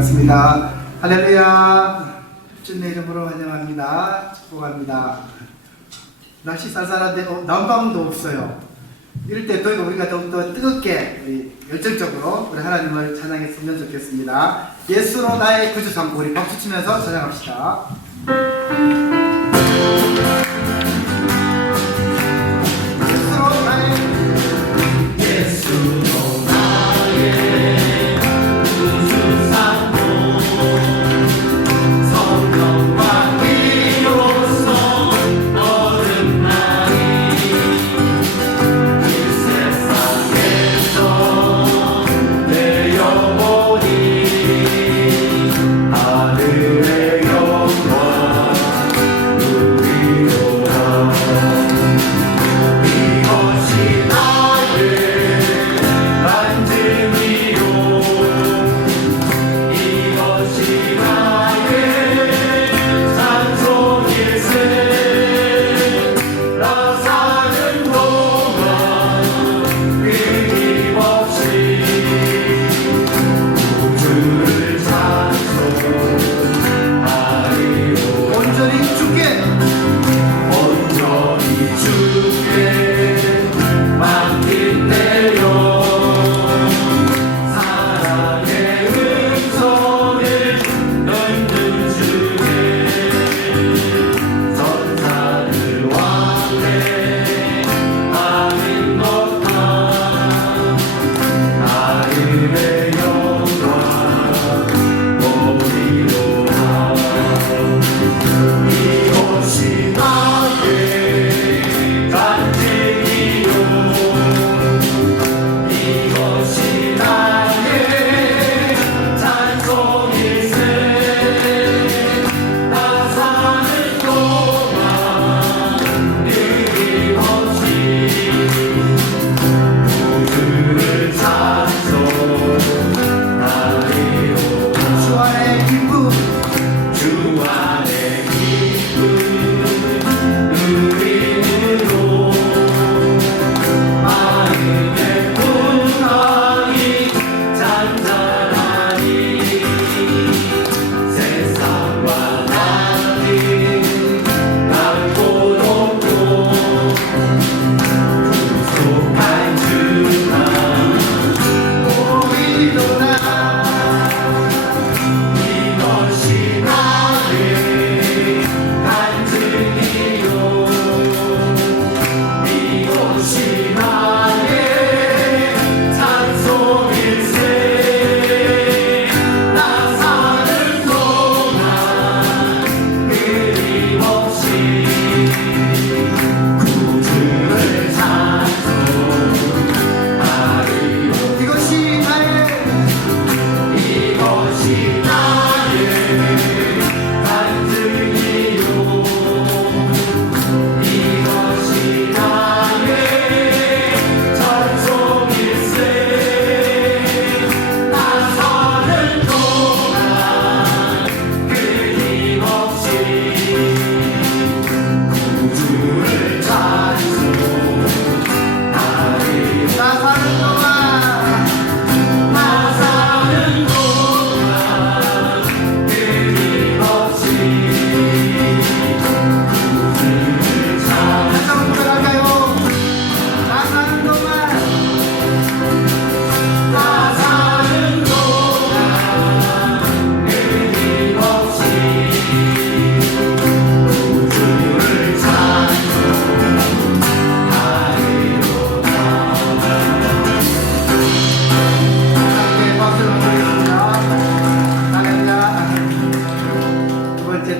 반갑습니다. 할렐루야. 주님의 이름으로 환영합니다. 축복합니다. 날씨 쌀쌀한데 난방도 없어요. 이럴 때 더 우리가 더욱더 뜨겁게 우리 열정적으로 우리 하나님을 찬양했으면 좋겠습니다. 예수로 나의 구주 삼고 우리 박수 치면서 찬양합시다.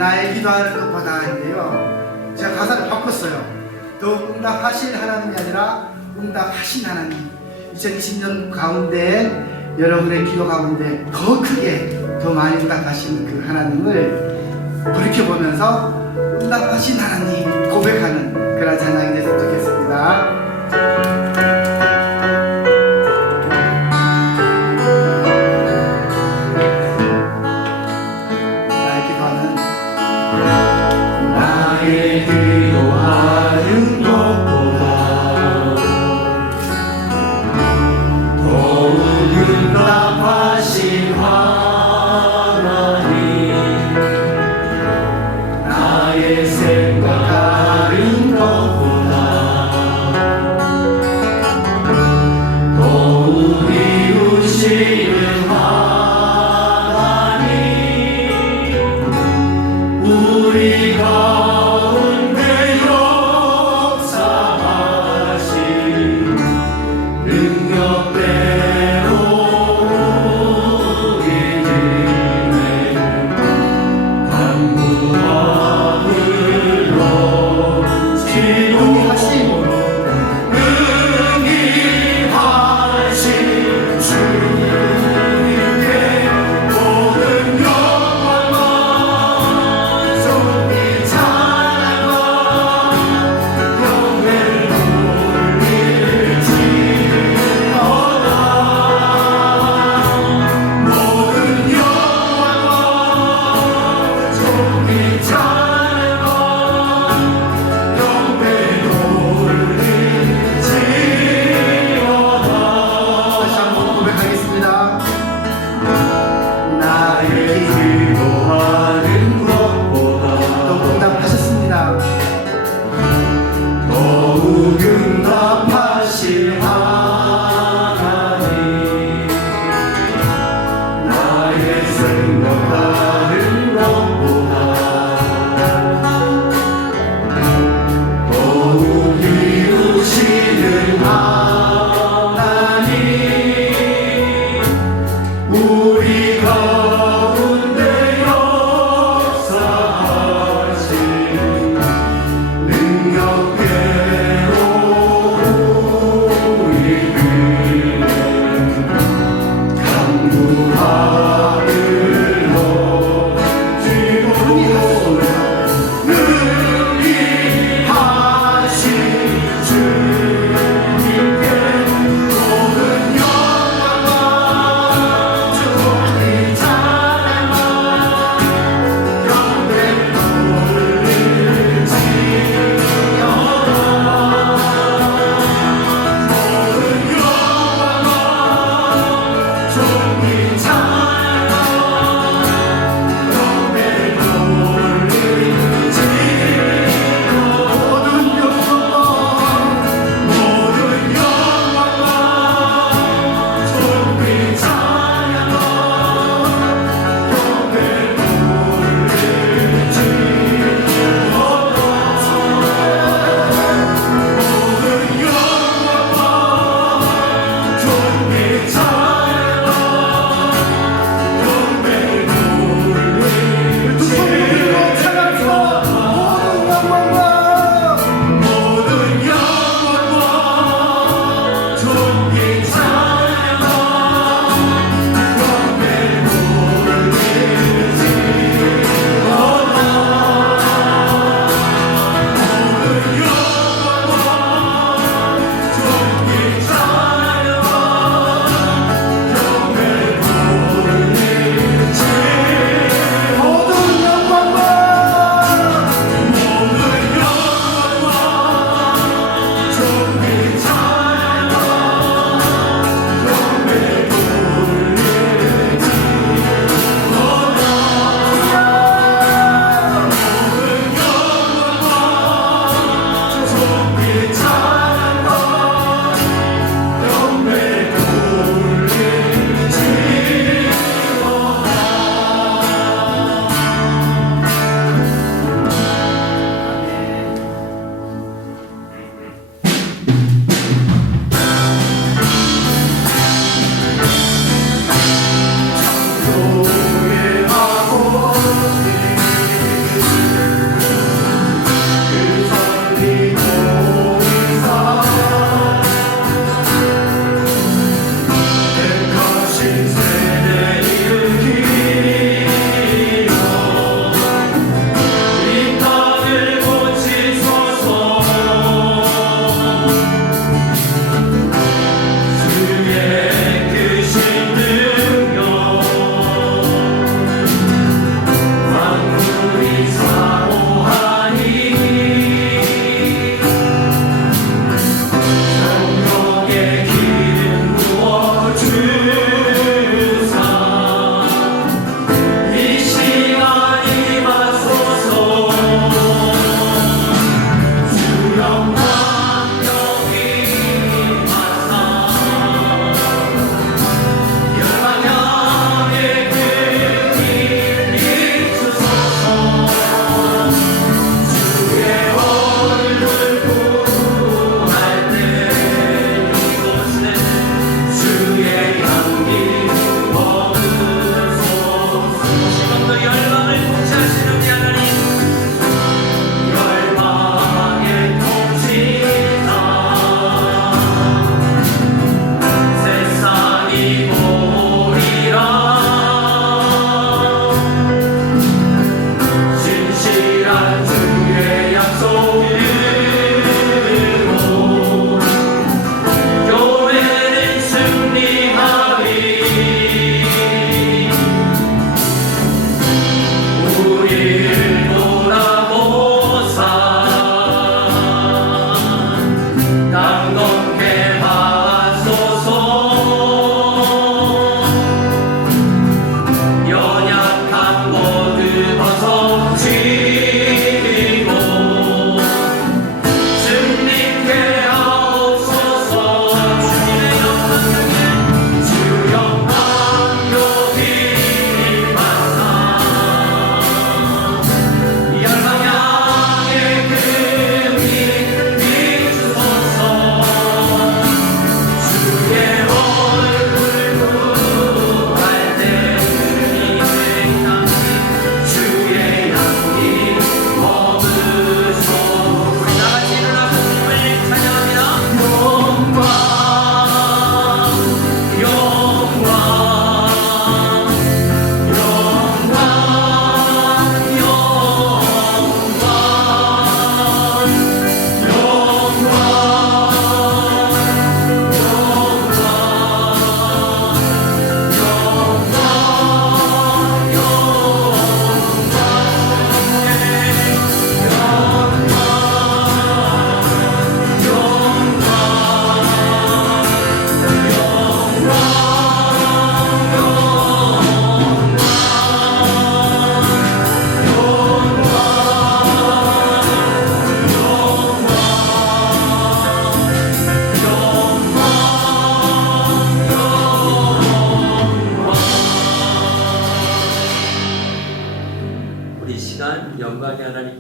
나의 기도하는 것보다인데요, 제가 가사를 바꿨어요. 더욱 응답하실 하나님이 아니라 응답하신 하나님. 2020년 가운데 여러분의 기도 가운데 더 크게 더 많이 응답하신 그 하나님을 돌이켜보면서 응답하신 하나님 고백하는 그런 찬양이 됐으면 좋겠습니다. 기도하는 것보다 더욱 응답하신 하나님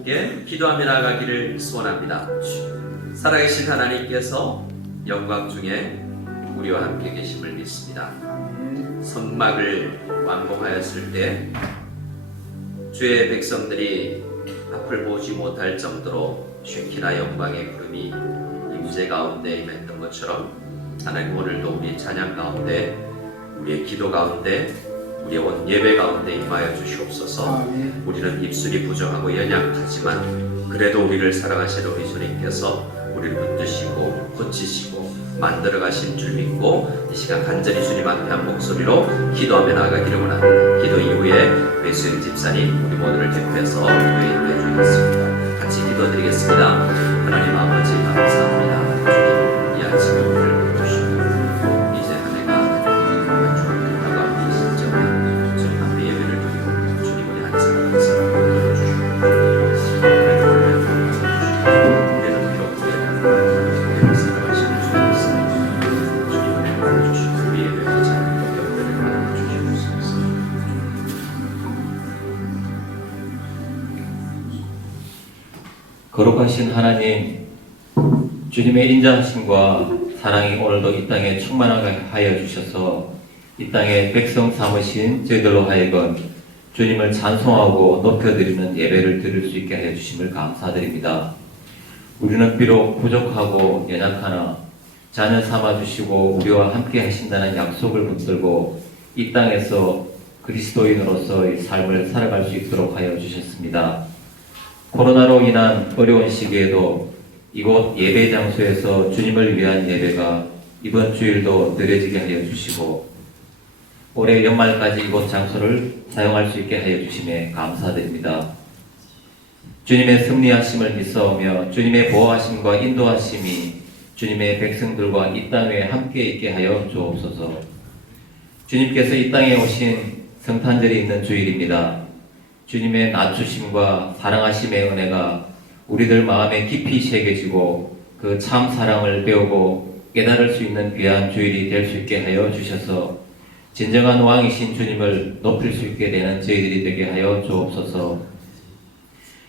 함께 기도하며 나아가기를 소원합니다. 살아계신 하나님께서 영광 중에 우리와 함께 계심을 믿습니다. 성막을 완공하였을 때 주의 백성들이 앞을 보지 못할 정도로 쉐키나 영광의 구름이 임재 가운데 임했던 것처럼 하나님 오늘도 우리 찬양 가운데 우리의 기도 가운데 우리의 온 예배 가운데 임하여 주시옵소서. 우리는 입술이 부정하고 연약하지만 그래도 우리를 사랑하시는 우리 주님께서 우리를 붙드시고 고치시고 만들어 가신 줄 믿고 이 시간 간절히 주님 앞에 한 목소리로 기도하며 나아가기를 원합니다. 기도 이후에 배수영 집사님 우리 모두를 대표해서 기도에 임해 주겠습니다. 같이 기도드리겠습니다. 하나님 아버지 감사합니다. 주님 이 아침에 우리를 보주시고 이제 한 해가 주님께 다가오는 시점에 주님 앞에 예배를 드리고 주님 우리 한 사람 한 사람 들어주시고 우리는 비록 우리를 사랑하시는 주님 있으니 주님을 받아주시고 우리 예배를 잘 영들을 받아주시옵소서. 거룩하신 하나님, 주님의 인자하심과 사랑이 오늘도 이 땅에 충만하게 하여 주셔서 이 땅에 백성 삼으신 저희들로 하여금 주님을 찬송하고 높여드리는 예배를 드릴 수 있게 하여 주심을 감사드립니다. 우리는 비록 부족하고 연약하나 자녀 삼아주시고 우리와 함께 하신다는 약속을 붙들고 이 땅에서 그리스도인으로서의 삶을 살아갈 수 있도록 하여 주셨습니다. 코로나로 인한 어려운 시기에도 이곳 예배 장소에서 주님을 위한 예배가 이번 주일도 느려지게 하여 주시고 올해 연말까지 이곳 장소를 사용할 수 있게 하여 주심에 감사드립니다. 주님의 승리하심을 믿사오며 주님의 보호하심과 인도하심이 주님의 백성들과 이 땅에 함께 있게 하여 주옵소서. 주님께서 이 땅에 오신 성탄절이 있는 주일입니다. 주님의 낮추심과 사랑하심의 은혜가 우리들 마음에 깊이 새겨지고 그 참 사랑을 배우고 깨달을 수 있는 귀한 주일이 될 수 있게 하여 주셔서 진정한 왕이신 주님을 높일 수 있게 되는 저희들이 되게 하여 주옵소서.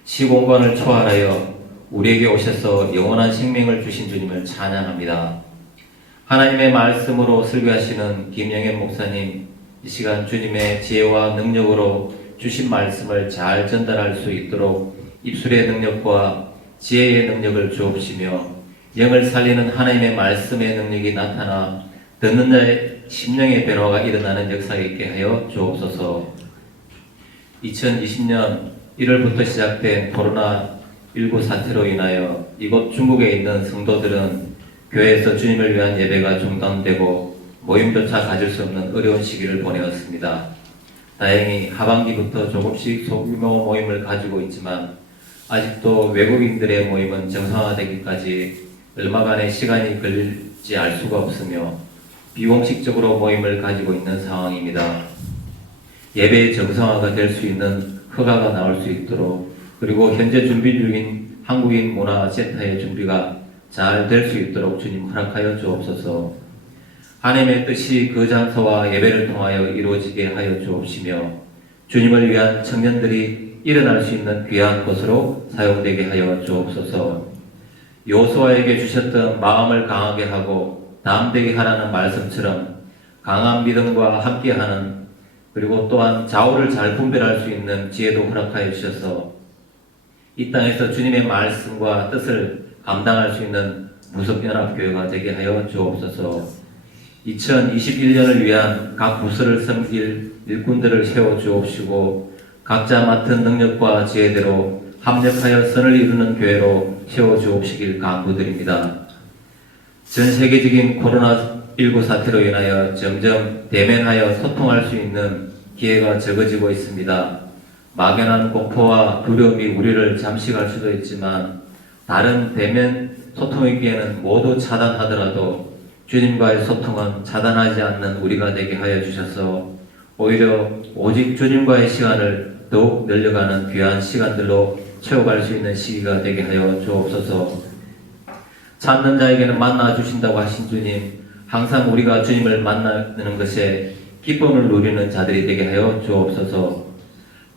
시공간을 초월하여 우리에게 오셔서 영원한 생명을 주신 주님을 찬양합니다. 하나님의 말씀으로 설교하시는 김영현 목사님, 이 시간 주님의 지혜와 능력으로 주신 말씀을 잘 전달할 수 있도록 입술의 능력과 지혜의 능력을 주옵시며 영을 살리는 하나님의 말씀의 능력이 나타나 듣는 자의 심령의 변화가 일어나는 역사가 있게 하여 주옵소서. 2020년 1월부터 시작된 코로나19 사태로 인하여 이곳 중국에 있는 성도들은 교회에서 주님을 위한 예배가 중단되고 모임조차 가질 수 없는 어려운 시기를 보내었습니다. 다행히 하반기부터 조금씩 소규모 모임을 가지고 있지만 아직도 외국인들의 모임은 정상화되기까지 얼마간의 시간이 걸릴지 알 수가 없으며 비공식적으로 모임을 가지고 있는 상황입니다. 예배의 정상화가 될 수 있는 허가가 나올 수 있도록 그리고 현재 준비 중인 한국인 문화센터의 준비가 잘 될 수 있도록 주님 허락하여 주옵소서. 하나님의 뜻이 그 장소와 예배를 통하여 이루어지게 하여 주옵시며 주님을 위한 청년들이 일어날 수 있는 귀한 곳으로 사용되게 하여 주옵소서. 요수아에게 주셨던 마음을 강하게 하고 담대게 하라는 말씀처럼 강한 믿음과 함께하는 그리고 또한 좌우를 잘 분별할 수 있는 지혜도 허락하여 주셔서 이 땅에서 주님의 말씀과 뜻을 감당할 수 있는 무속연합교회가 되게 하여 주옵소서. 2021년을 위한 각 부서를 섬길 일꾼들을 세워 주옵시고 각자 맡은 능력과 지혜대로 합력하여 선을 이루는 교회로 세워 주옵시길 간구드립니다. 전 세계적인 코로나19 사태로 인하여 점점 대면하여 소통할 수 있는 기회가 적어지고 있습니다. 막연한 공포와 두려움이 우리를 잠식할 수도 있지만 다른 대면 소통이기에는 모두 차단하더라도 주님과의 소통은 차단하지 않는 우리가 되게 하여 주셔서 오히려 오직 주님과의 시간을 더욱 늘려가는 귀한 시간들로 채워갈 수 있는 시기가 되게 하여 주옵소서. 찾는 자에게는 만나 주신다고 하신 주님, 항상 우리가 주님을 만나는 것에 기쁨을 누리는 자들이 되게 하여 주옵소서.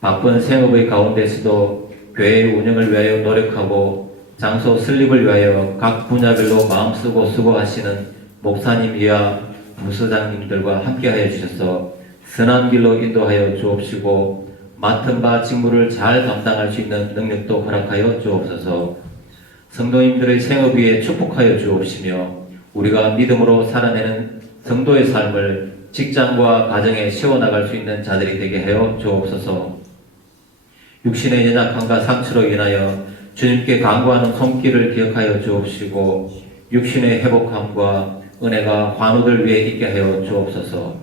바쁜 생업의 가운데서도 교회의 운영을 위하여 노력하고 장소 설립을 위하여 각 분야별로 마음쓰고 수고하시는 목사님이야 부서장님들과 함께하여 주셔서 선한 길로 인도하여 주옵시고 맡은 바 직무를 잘 감당할 수 있는 능력도 허락하여 주옵소서. 성도님들의 생업 위에 축복하여 주옵시며 우리가 믿음으로 살아내는 성도의 삶을 직장과 가정에 세워나갈 수 있는 자들이 되게 하여 주옵소서. 육신의 연약함과 상처로 인하여 주님께 간구하는 손길을 기억하여 주옵시고 육신의 회복함과 은혜가 환우들 위에 있게 하여 주옵소서.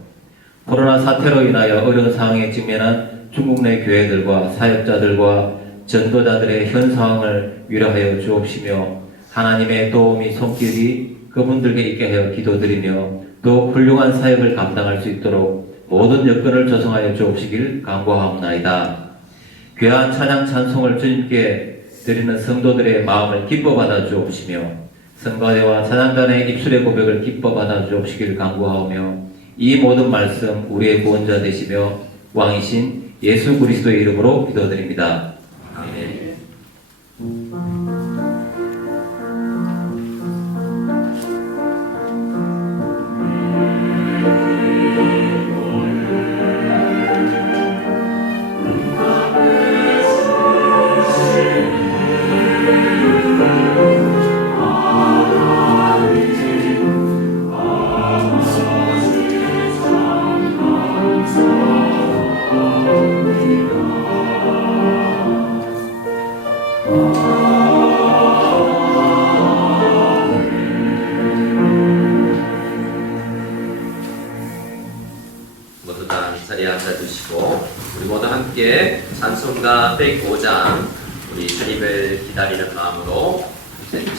코로나 사태로 인하여 어려운 상황에 직면한 중국 내 교회들과 사역자들과 전도자들의 현 상황을 위로하여 주옵시며 하나님의 도움이 손길이 그분들께 있게 하여 기도드리며 또 훌륭한 사역을 감당할 수 있도록 모든 여건을 조성하여 주옵시길 간구하옵나이다. 귀한 찬양 찬송을 주님께 드리는 성도들의 마음을 기뻐 받아 주옵시며 성가대와 찬양단의 입술의 고백을 기뻐 받아 주옵시길 간구하오며 이 모든 말씀 우리의 구원자 되시며 왕이신 예수 그리스도의 이름으로 기도드립니다. 아멘. 모두 다 자리에 앉아주시고 우리 모두 함께 찬송가 105장 우리 주님을 기다리는 마음으로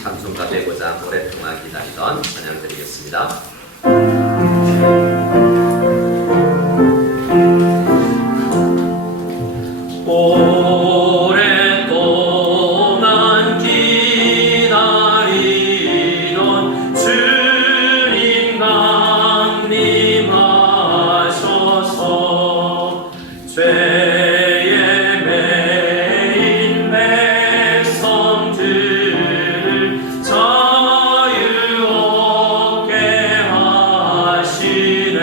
찬송가 105장 오랫동안 기다리던 찬양 드리겠습니다. 오랫동안 기다리던 주님 강림하셔서 죄에 매인 백성들을 자유 얻게 하시네.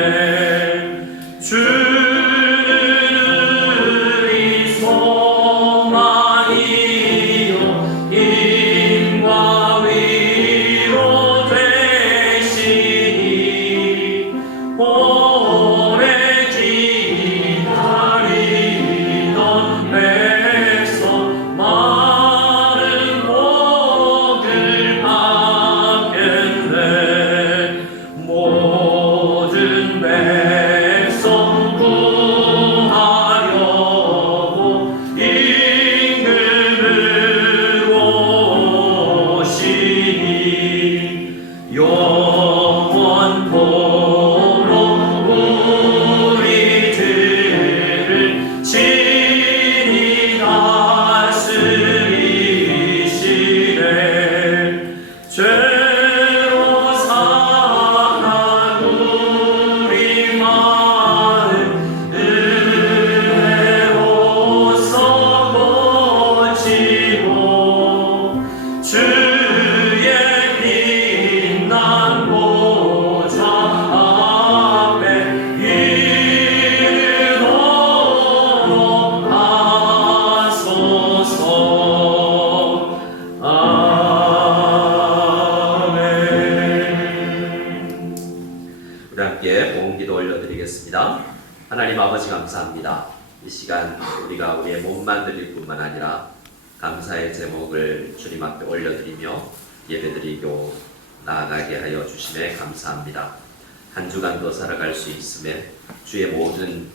하나님 아버지 감사합니다. 이 시간 우리가 우리의 몸만 드릴 뿐만 아니라 감사의 제목을 주님 앞에 올려드리며 예배드리고 나아가게 하여 주심에 감사합니다. 한 주간도 살아갈 수 있음에 주의 모든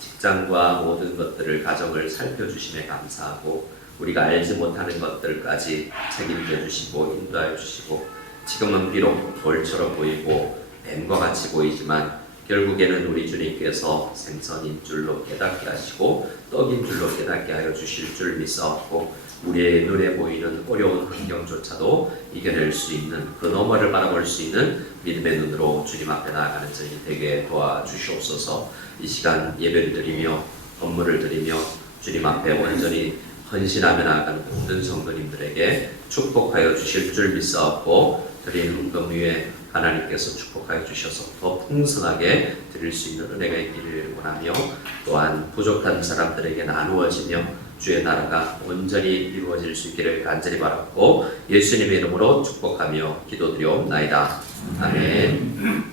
직장과 모든 것들을 가정을 살펴주심에 감사하고 우리가 알지 못하는 것들까지 책임져 주시고 인도하여 주시고 지금은 비록 돌처럼 보이고 뱀과 같이 보이지만 결국에는 우리 주님께서 생선인 줄로 깨닫게 하시고 떡인 줄로 깨닫게 하여 주실 줄 믿사옵고 우리의 눈에 보이는 어려운 환경조차도 이겨낼 수 있는 그 너머를 바라볼 수 있는 믿음의 눈으로 주님 앞에 나아가는 저희 되게 도와주시옵소서. 이 시간 예배를 드리며 업무를 드리며 주님 앞에 온전히 헌신하며 나아가는 모든 성도님들에게 축복하여 주실 줄 믿사옵고 드린 헌금 위에 하나님께서 축복하여 주셔서 더 풍성하게 드릴 수 있는 은혜가 있기를 원하며 또한 부족한 사람들에게 나누어지며 주의 나라가 온전히 이루어질 수 있기를 간절히 바랐고 예수님의 이름으로 축복하며 기도드리옵나이다. 아멘.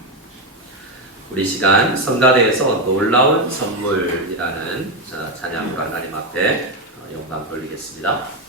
우리 시간 성가대에서 놀라운 선물이라는 찬양으로 하나님 앞에 영광 돌리겠습니다.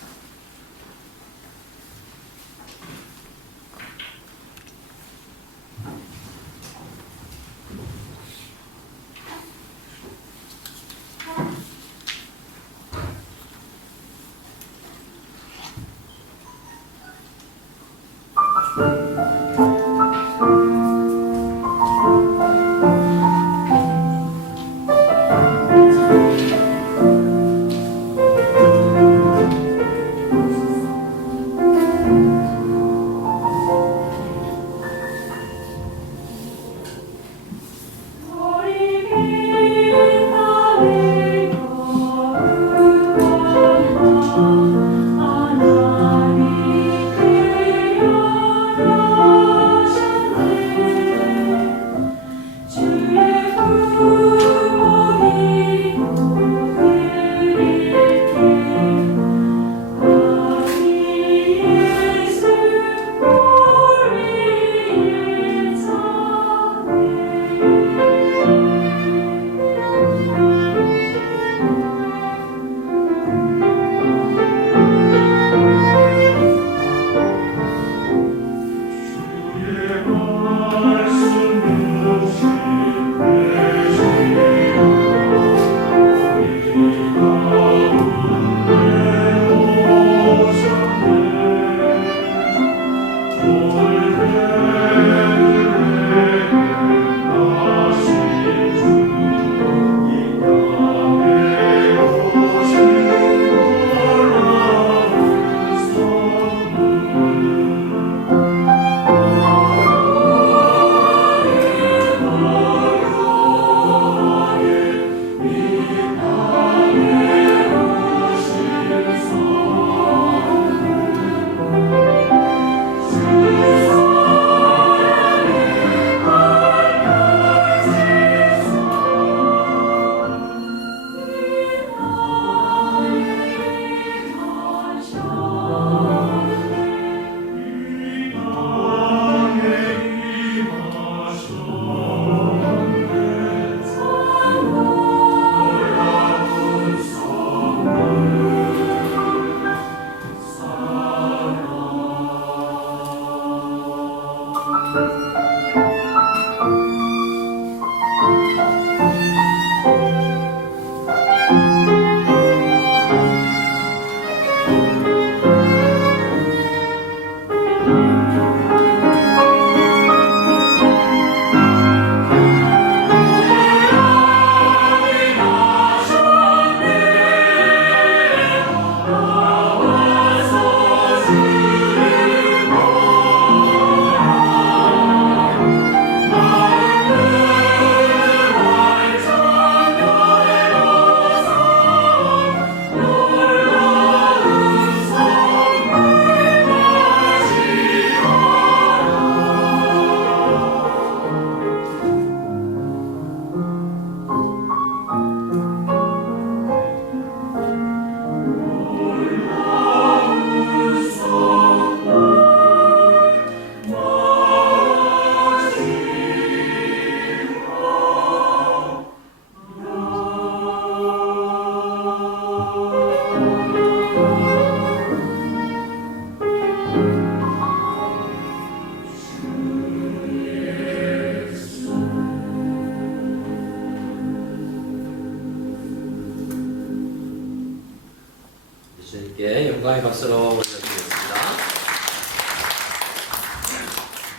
주님께 영광의 박수로 올려드리겠습니다.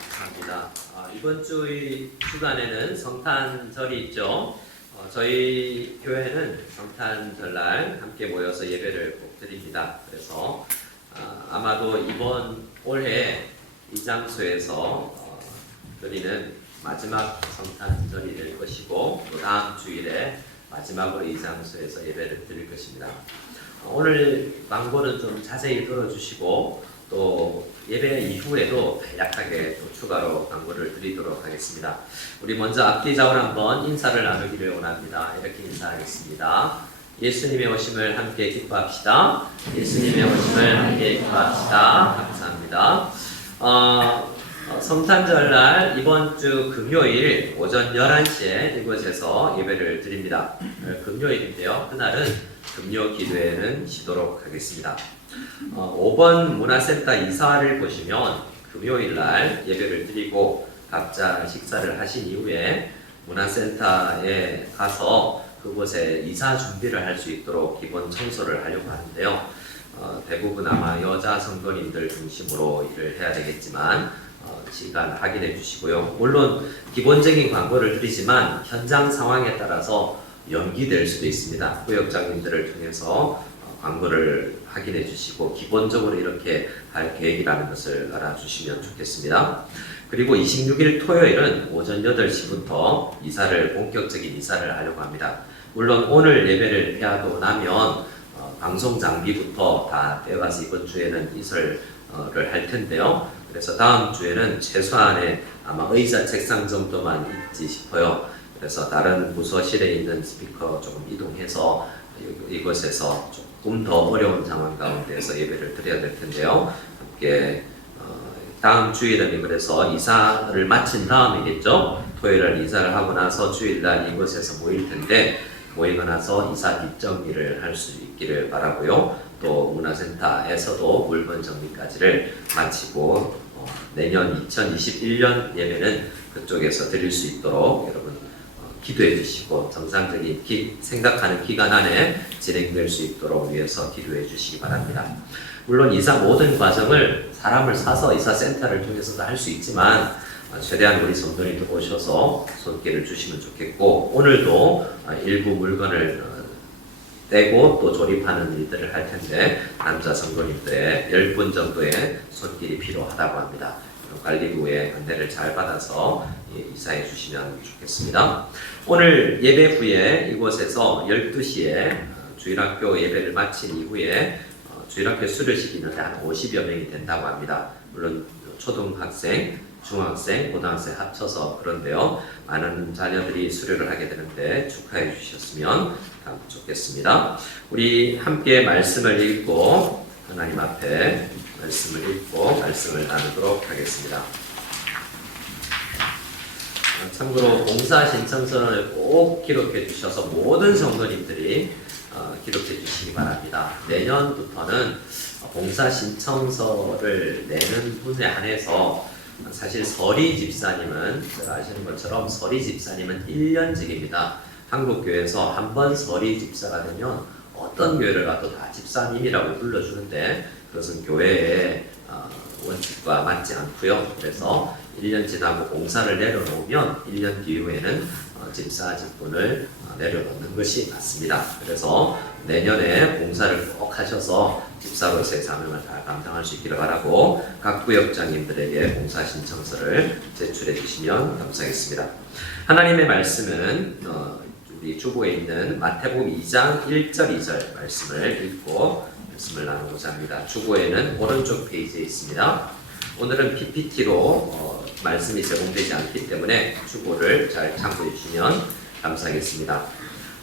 감사합니다. 이번 주 주간에는 성탄절이 있죠. 저희 교회는 성탄절날 함께 모여서 예배를 꼭 드립니다. 그래서 아마도 이번 올해 이 장소에서 드리는 마지막 성탄절이 될 것이고 또 다음 주일에 마지막으로 이 장소에서 예배를 드릴 것입니다. 오늘 광고는 좀 자세히 들어주시고 또 예배 이후에도 간략하게 또 추가로 광고를 드리도록 하겠습니다. 우리 먼저 앞뒤 좌우로 한번 인사를 나누기를 원합니다. 이렇게 인사하겠습니다. 예수님의 오심을 함께 기뻐합시다. 예수님의 오심을 함께 기뻐합시다. 감사합니다. 성탄절날 이번 주 금요일 오전 11시에 이곳에서 예배를 드립니다. 금요일인데요. 그날은 금요 기도회는 쉬도록 하겠습니다. 5번 문화센터 이사를 보시면 금요일날 예배를 드리고 각자 식사를 하신 이후에 문화센터에 가서 그곳에 이사 준비를 할 수 있도록 기본 청소를 하려고 하는데요. 대부분 아마 여자 성도님들 중심으로 일을 해야 되겠지만 시간 확인해 주시고요. 물론 기본적인 광고를 드리지만 현장 상황에 따라서 연기될 수도 있습니다. 구역장님들을 통해서 광고를 확인해 주시고 기본적으로 이렇게 할 계획이라는 것을 알아주시면 좋겠습니다. 그리고 26일 토요일은 오전 8시부터 본격적인 이사를 하려고 합니다. 물론 오늘 예배를 폐하고 나면 방송 장비부터 다 떼어가서 이번 주에는 이설을 할 텐데요. 그래서 다음 주에는 최소한의 아마 의자 책상 정도만 있지 싶어요. 그래서 다른 부서실에 있는 스피커 조금 이동해서 이곳에서 조금 더 어려운 상황 가운데서 예배를 드려야 될 텐데요. 함께 다음 주일은 그래서 이사를 마친 다음이겠죠. 토요일날 이사를 하고 나서 주일날 이곳에서 모일 텐데 모이고 나서 이사 뒷정리를 할 수 있기를 바라고요. 또 문화센터에서도 물건 정리까지를 마치고 내년 2021년 예배는 그쪽에서 드릴 수 있도록 여러분 기도해 주시고 정상적인 생각하는 기간 안에 진행될 수 있도록 위해서 기도해 주시기 바랍니다. 물론 이사 모든 과정을 사람을 사서 이사센터를 통해서도 할 수 있지만 최대한 우리 성도님들 오셔서 손길을 주시면 좋겠고 오늘도 일부 물건을 떼고 또 조립하는 일들을 할 텐데 남자 성도님들의 10분 정도의 손길이 필요하다고 합니다. 관리부의 안내를 잘 받아서 이사해 주시면 좋겠습니다. 오늘 예배 후에 이곳에서 12시에 주일학교 예배를 마친 이후에 주일학교 수료식이 있는데 한 50여 명이 된다고 합니다. 물론 초등학생, 중학생, 고등학생 합쳐서 그런데요. 많은 자녀들이 수료를 하게 되는데 축하해 주셨으면 좋겠습니다. 우리 함께 말씀을 읽고 하나님 앞에 말씀을 읽고 말씀을 나누도록 하겠습니다. 참고로 봉사 신청서를 꼭 기록해 주셔서 모든 성도님들이 기록해 주시기 바랍니다. 내년부터는 봉사 신청서를 내는 분에 한해서 사실 서리 집사님은 제가 아시는 것처럼 서리 집사님은 1년직입니다. 한국교회에서 한 번 서리 집사가 되면 어떤 교회를 가도 다 집사님이라고 불러주는데 그것은 교회의 원칙과 맞지 않고요. 그래서 1년 지나고 봉사를 내려놓으면 1년 뒤후에는 집사 직분을 내려놓는 것이 맞습니다. 그래서 내년에 봉사를 꼭 하셔서 집사로서의 사명을 다 감당할 수 있기를 바라고 각 구역장님들에게 봉사 신청서를 제출해 주시면 감사하겠습니다. 하나님의 말씀은 우리 주보에 있는 마태복음 2장 1절 2절 말씀을 읽고 말씀을 나누고자 합니다. 주보에는 오른쪽 페이지에 있습니다. 오늘은 PPT로 말씀이 제공되지 않기 때문에 주보를 잘 참고해 주시면 감사하겠습니다.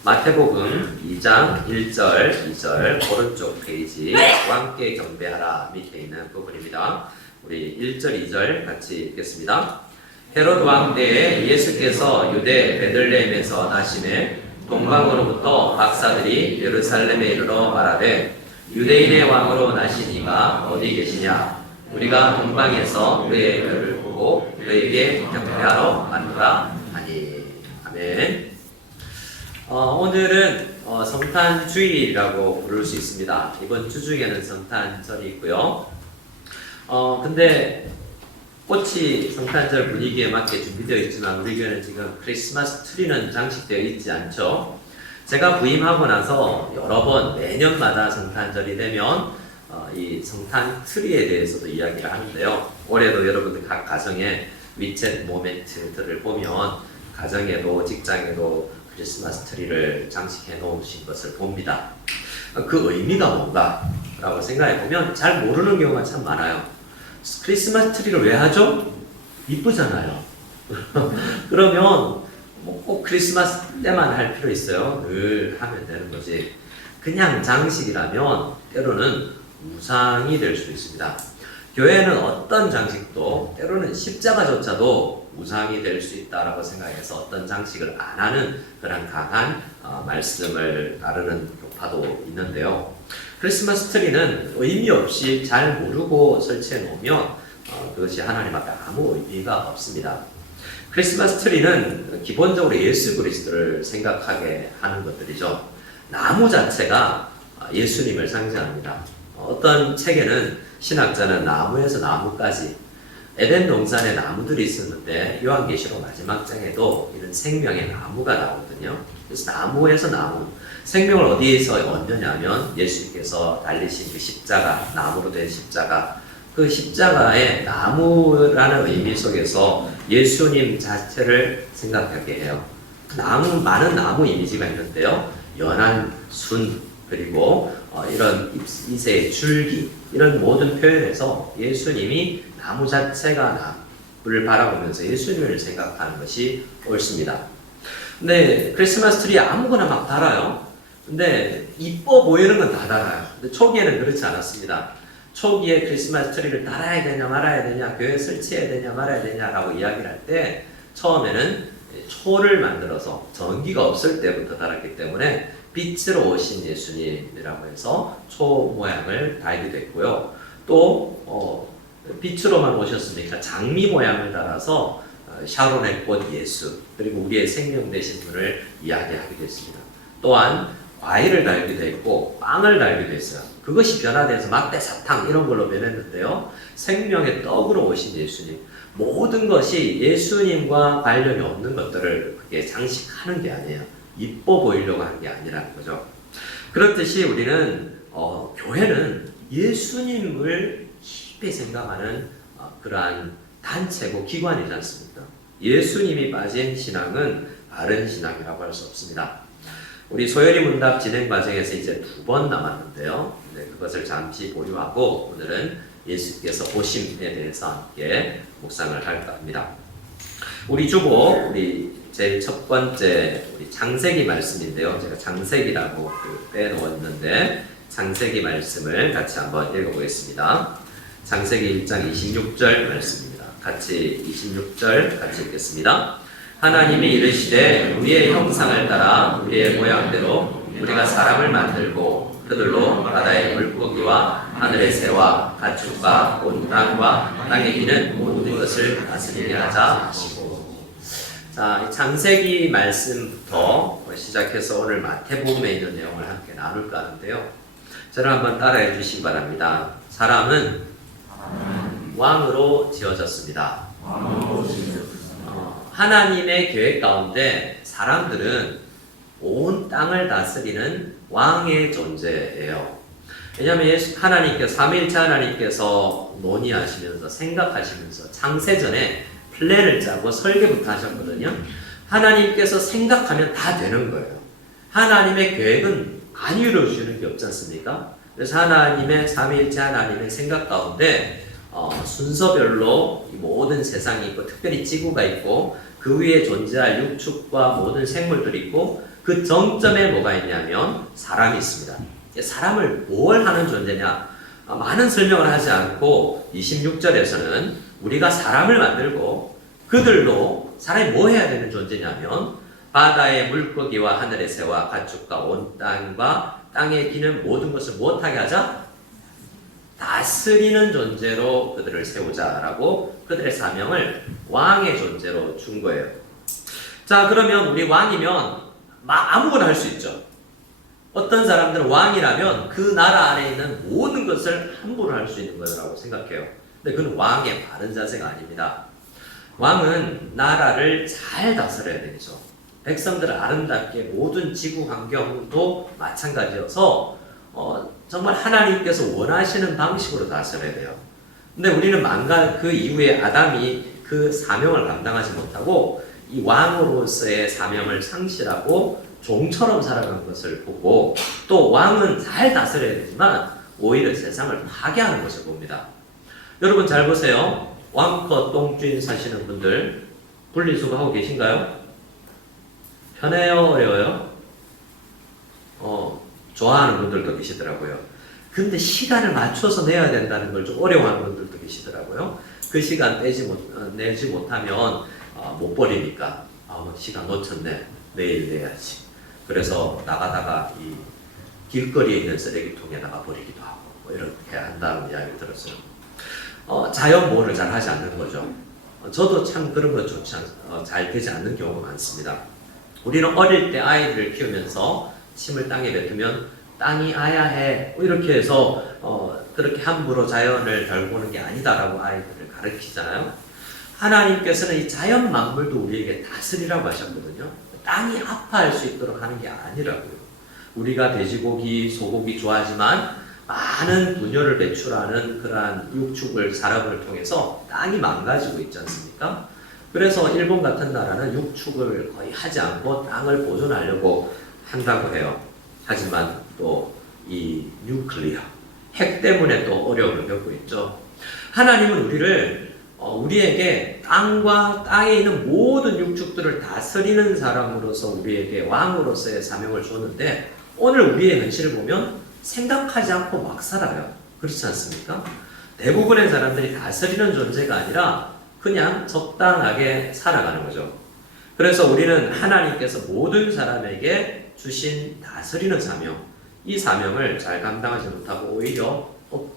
마태복음 2장 1절 2절 오른쪽 페이지 왕께 경배하라 밑에 있는 부분입니다. 우리 1절 2절 같이 읽겠습니다. 헤롯 왕 때에 예수께서 유대 베들레헴에서 나시매 동방으로부터 박사들이 예루살렘에 이르러 말하되 유대인의 왕으로 나신 이가 어디 계시냐? 우리가 동방에서 그의 별을 보고 그에게 경배하러 왔노라 하니. 아멘. 오늘은 성탄주일이라고 부를 수 있습니다. 이번 주 중에는 성탄절이 있고요. 근데 꽃이 성탄절 분위기에 맞게 준비되어 있지만 우리 교회는 지금 크리스마스 트리는 장식되어 있지 않죠. 제가 부임하고 나서 여러 번 매년마다 성탄절이 되면 이 성탄 트리에 대해서도 이야기를 하는데요. 올해도 여러분들 각 가정의 위챗 모멘트들을 보면 가정에도 직장에도 크리스마스 트리를 장식해 놓으신 것을 봅니다. 그 의미가 뭔가라고 생각해 보면 잘 모르는 경우가 참 많아요. 크리스마스 트리를 왜 하죠? 이쁘잖아요. 그러면 뭐 꼭 크리스마스 때만 할 필요 있어요? 늘 하면 되는 거지. 그냥 장식이라면 때로는 우상이 될 수 있습니다. 교회는 어떤 장식도 때로는 십자가조차도 우상이 될 수 있다라고 생각해서 어떤 장식을 안 하는 그런 강한 말씀을 따르는 교파도 있는데요. 크리스마스 트리는 의미 없이 잘 모르고 설치해 놓으면 그것이 하나님 앞에 아무 의미가 없습니다. 크리스마스 트리는 기본적으로 예수 그리스도를 생각하게 하는 것들이죠. 나무 자체가 예수님을 상징합니다. 어떤 책에는 신학자는 나무에서 나무까지 에덴 동산에 나무들이 있었는데 요한계시록 마지막 장에도 이런 생명의 나무가 나오거든요. 그래서 나무에서 나무, 생명을 어디에서 얻느냐면 예수님께서 달리신 그 십자가, 나무로 된 십자가, 그 십자가의 나무라는 의미 속에서 예수님 자체를 생각하게 해요. 나무, 많은 나무 이미지가 있는데요. 연한 순, 그리고 이런 잎의 줄기, 이런 모든 표현에서 예수님이 나무 자체가 나무를 바라보면서 예수님을 생각하는 것이 옳습니다. 근데 크리스마스 트리 아무거나 막 달아요. 근데 이뻐 보이는 건 다 달아요. 근데 초기에는 그렇지 않았습니다. 초기에 크리스마스 트리를 달아야 되냐 말아야 되냐, 교회에 설치해야 되냐 말아야 되냐라고 이야기를 할 때 처음에는 초를 만들어서 전기가 없을 때부터 달았기 때문에 빛으로 오신 예수님이라고 해서 초 모양을 달기도 했고요. 또 빛으로만 오셨으니까 장미 모양을 달아서 샤론의 꽃 예수, 그리고 우리의 생명 되신 분을 이야기하기도 했습니다. 또한 과일을 달기도 했고 빵을 달기도 했어요. 그것이 변화돼서 막대 사탕 이런 걸로 변했는데요. 생명의 떡으로 오신 예수님, 모든 것이 예수님과 관련이 없는 것들을 그렇게 장식하는 게 아니에요. 이뻐 보이려고 하는 게 아니라는 거죠. 그렇듯이 우리는 교회는 예수님을 깊이 생각하는 그러한 단체고 기관이지 않습니까? 예수님이 빠진 신앙은 바른 신앙이라고 할 수 없습니다. 우리 소열이 문답 진행 과정에서 이제 2번 남았는데요. 네, 그것을 잠시 보류하고 오늘은 예수께서 오심에 대해서 함께 묵상을 할까 합니다. 우리 주보, 우리 제일 첫 번째 우리 창세기 말씀인데요. 제가 창세기라고 빼놓았는데 창세기 말씀을 같이 한번 읽어보겠습니다. 창세기 1장 26절 말씀입니다. 같이 26절 같이 읽겠습니다. 하나님이 이르시되 우리의 형상을 따라 우리의 모양대로 우리가 사람을 만들고 그들로 바다의 물고기와 하늘의 새와 가축과 온 땅과 땅에 기는 모든 것을 다스리게 하자 하시고. 자, 창세기 말씀부터 시작해서 오늘 마태복음에 있는 내용을 함께 나눌까 하는데요. 저를 한번 따라해 주시기 바랍니다. 사람은 왕으로 지어졌습니다. 하나님의 계획 가운데 사람들은 온 땅을 다스리는 왕의 존재예요. 왜냐하면 하나님께서, 삼위일체 하나님께서 논의하시면서 생각하시면서 창세전에 플랜을 짜고 설계부터 하셨거든요. 하나님께서 생각하면 다 되는 거예요. 하나님의 계획은 안 이루어지는 게 없지 않습니까? 그래서 하나님의, 삼위일체 하나님의 생각 가운데 순서별로 이 모든 세상이 있고 특별히 지구가 있고 그 위에 존재할 육축과 모든 생물들이 있고 그 정점에 뭐가 있냐면 사람이 있습니다. 사람을 뭘 하는 존재냐? 많은 설명을 하지 않고 26절에서는 우리가 사람을 만들고 그들로 사람이 뭐 해야 되는 존재냐면 바다의 물고기와 하늘의 새와 가축과 온 땅과 땅에 기는 모든 것을 무엇하게 하자? 다스리는 존재로 그들을 세우자라고 그들의 사명을 왕의 존재로 준 거예요. 자, 그러면 우리 왕이면 아무거나 할 수 있죠. 어떤 사람들은 왕이라면 그 나라 안에 있는 모든 것을 함부로 할 수 있는 거라고 생각해요. 근데 그건 왕의 바른 자세가 아닙니다. 왕은 나라를 잘 다스려야 되죠. 백성들을 아름답게 모든 지구 환경도 마찬가지여서 정말 하나님께서 원하시는 방식으로 다스려야 돼요. 근데 우리는 그 이후에 아담이 그 사명을 감당하지 못하고 이 왕으로서의 사명을 상실하고 종처럼 살아가는 것을 보고, 또 왕은 잘 다스려야 되지만 오히려 세상을 파괴하는 것을 봅니다. 여러분 잘 보세요. 왕컷 똥주인 사시는 분들 분리수거하고 계신가요? 편해요? 어려워요? 좋아하는 분들도 계시더라고요. 근데 시간을 맞춰서 내야 된다는 걸 좀 어려워하는 분들도 계시더라고요. 그 시간 내지 못하면 못 버리니까 시간 놓쳤네, 내일 내야지. 그래서 나가다가 이 길거리에 있는 쓰레기통에다가 버리기도 하고 뭐 이렇게 한다는 이야기를 들었어요. 자연 보호를 잘 하지 않는 거죠. 저도 참 그런 거 잘 되지 않는 경우가 많습니다. 우리는 어릴 때 아이들을 키우면서 침을 땅에 뱉으면 땅이 아야해 이렇게 해서 그렇게 함부로 자연을 덜보는 게 아니다라고 아이들을 가르치잖아요. 하나님께서는 이 자연 만물도 우리에게 다스리라고 하셨거든요. 땅이 아파할 수 있도록 하는 게 아니라고요. 우리가 돼지고기, 소고기 좋아하지만 많은 분열을 배출하는 그러한 육축을 산업을 통해서 땅이 망가지고 있지 않습니까? 그래서 일본 같은 나라는 육축을 거의 하지 않고 땅을 보존하려고 한다고 해요. 하지만 또 이 뉴클리어, 핵 때문에 또 어려움을 겪고 있죠. 하나님은 우리에게 땅과 땅에 있는 모든 육축들을 다스리는 사람으로서 우리에게 왕으로서의 사명을 줬는데, 오늘 우리의 현실을 보면 생각하지 않고 막 살아요. 그렇지 않습니까? 대부분의 사람들이 다스리는 존재가 아니라 그냥 적당하게 살아가는 거죠. 그래서 우리는 하나님께서 모든 사람에게 주신 다스리는 사명, 이 사명을 잘 감당하지 못하고 오히려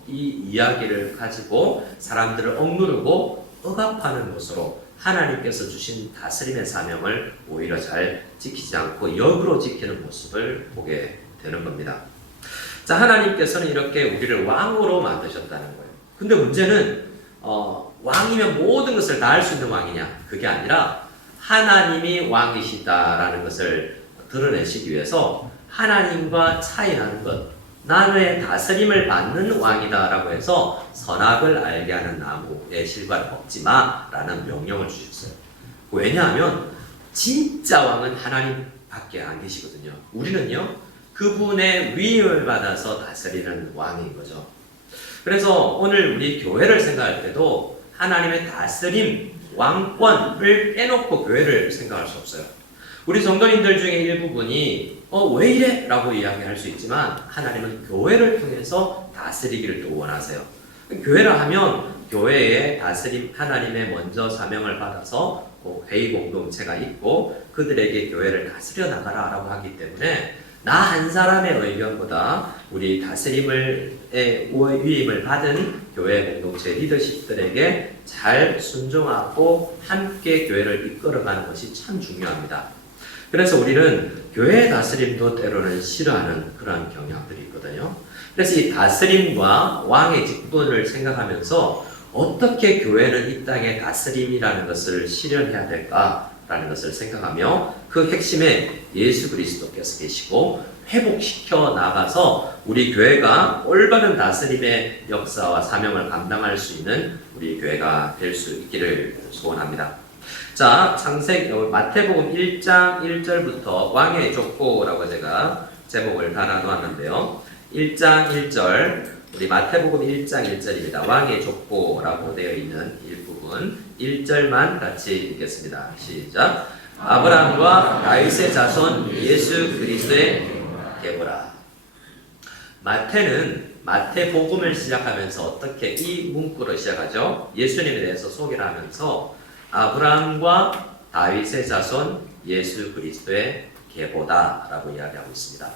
이 이야기를 가지고 사람들을 억누르고 억압하는 것으로 하나님께서 주신 다스림의 사명을 오히려 잘 지키지 않고 역으로 지키는 모습을 보게 되는 겁니다. 자, 하나님께서는 이렇게 우리를 왕으로 만드셨다는 거예요. 근데 문제는 왕이면 모든 것을 다 할 수 있는 왕이냐? 그게 아니라 하나님이 왕이시다라는 것을 드러내시기 위해서 하나님과 차이 나는 것, 나의 다스림을 받는 왕이다라고 해서 선악을 알게 하는 나무의 실과를 먹지 마라는 명령을 주셨어요. 왜냐하면 진짜 왕은 하나님밖에 안 계시거든요. 우리는요, 그분의 위임을 받아서 다스리는 왕인 거죠. 그래서 오늘 우리 교회를 생각할 때도 하나님의 다스림, 왕권을 빼놓고 교회를 생각할 수 없어요. 우리 성도님들 중에 일부분이 왜 이래? 라고 이야기할 수 있지만 하나님은 교회를 통해서 다스리기를 또 원하세요. 교회를 하면 교회의 다스림, 하나님의 먼저 사명을 받아서 회의 공동체가 있고 그들에게 교회를 다스려 나가라 라고 하기 때문에 나 한 사람의 의견보다 우리 다스림을 위임을 받은 교회 공동체 리더십들에게 잘 순종하고 함께 교회를 이끌어가는 것이 참 중요합니다. 그래서 우리는 교회 다스림도 때로는 싫어하는 그런 경향들이 있거든요. 그래서 이 다스림과 왕의 직분을 생각하면서 어떻게 교회는 이 땅의 다스림이라는 것을 실현해야 될까라는 것을 생각하며 그 핵심에 예수 그리스도께서 계시고 회복시켜 나가서 우리 교회가 올바른 다스림의 역사와 사명을 감당할 수 있는 우리 교회가 될 수 있기를 소원합니다. 자, 마태복음 1장 1절부터 왕의 족보라고 제가 제목을 달아놓았는데요. 1장 1절, 우리 마태복음 1장 1절입니다. 왕의 족보라고 되어 있는 일부분 1절만 같이 읽겠습니다. 시작. 아브라함과 다윗의 자손 예수 그리스도의 계보라. 마태는 마태복음을 시작하면서 어떻게 이 문구로 시작하죠? 예수님에 대해서 소개를 하면서 아브라함과 다윗의 자손 예수 그리스도의 계보다라고 이야기하고 있습니다.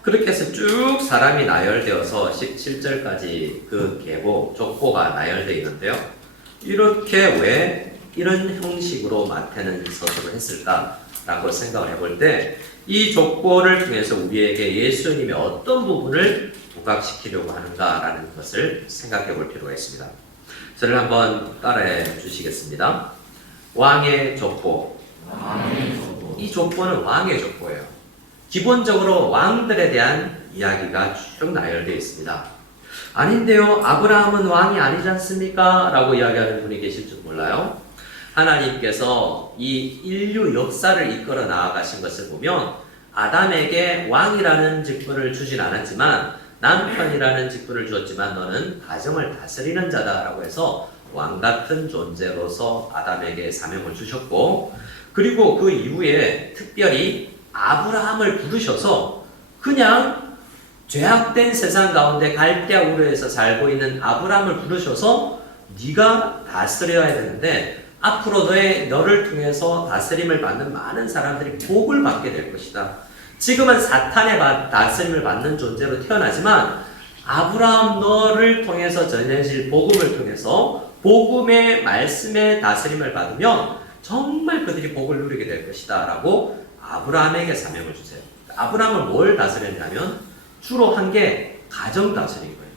그렇게 해서 쭉 사람이 나열되어서 17절까지 그 계보, 족보가 나열되어 있는데요. 이렇게 왜 이런 형식으로 마태는 서술을 했을까라고 생각을 해볼 때 이 족보를 통해서 우리에게 예수님의 어떤 부분을 부각시키려고 하는가라는 것을 생각해 볼 필요가 있습니다. 저를 한번 따라해 주시겠습니다. 왕의 족보. 이 족보는 왕의 족보예요. 기본적으로 왕들에 대한 이야기가 쭉 나열되어 있습니다. 아닌데요, 아브라함은 왕이 아니지 않습니까? 라고 이야기하는 분이 계실 줄 몰라요. 하나님께서 이 인류 역사를 이끌어 나아가신 것을 보면 아담에게 왕이라는 직분을 주진 않았지만 남편이라는 직분을 주었지만 너는 가정을 다스리는 자다라고 해서 왕 같은 존재로서 아담에게 사명을 주셨고, 그리고 그 이후에 특별히 아브라함을 부르셔서 그냥 죄악된 세상 가운데 갈대아 우르에서 살고 있는 아브라함을 부르셔서 네가 다스려야 되는데 앞으로 너를 통해서 다스림을 받는 많은 사람들이 복을 받게 될 것이다. 지금은 사탄의 다스림을 받는 존재로 태어나지만 아브라함 너를 통해서 전해질 복음을 통해서 복음의 말씀의 다스림을 받으면 정말 그들이 복을 누리게 될 것이다 라고 아브라함에게 사명을 주세요. 아브라함은 뭘 다스렸냐면 주로 한 게 가정 다스린 거예요.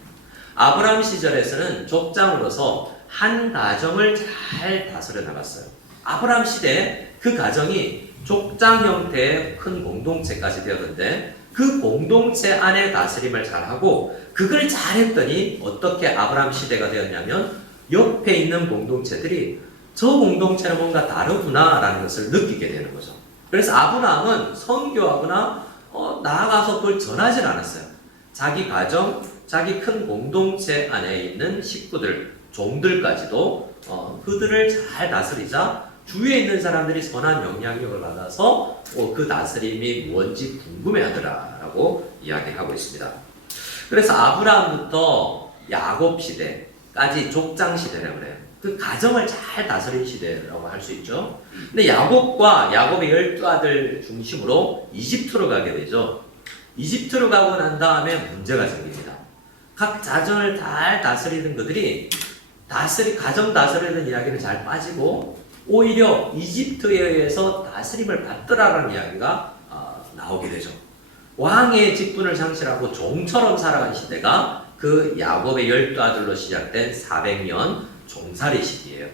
아브라함 시절에서는 족장으로서 한 가정을 잘 다스려 나갔어요. 아브라함 시대에 그 가정이 족장 형태의 큰 공동체까지 되었는데 그 공동체 안에 다스림을 잘하고 그걸 잘했더니 어떻게 아브라함 시대가 되었냐면 옆에 있는 공동체들이 저 공동체는 뭔가 다르구나 라는 것을 느끼게 되는 거죠. 그래서 아브라함은 선교하거나 나아가서 그걸 전하진 않았어요. 자기 가정, 자기 큰 공동체 안에 있는 식구들, 종들까지도 그들을 잘 다스리자 주위에 있는 사람들이 선한 영향력을 받아서 그 다스림이 뭔지 궁금해하더라라고 이야기하고 있습니다. 그래서 아브라함부터 야곱 시대까지 족장 시대라고 그래요. 그 가정을 잘 다스린 시대라고 할 수 있죠. 근데 야곱과 야곱의 12아들 중심으로 이집트로 가게 되죠. 이집트로 가고 난 다음에 문제가 생깁니다. 각 자정을 잘 다스리던 그들이 가정 다스리는 이야기는 잘 빠지고 오히려 이집트에 의해서 다스림을 받더라라는 이야기가 나오게 되죠. 왕의 직분을 상실하고 종처럼 살아간 시대가 그 야곱의 12아들로 시작된 400년 종살이 시기예요.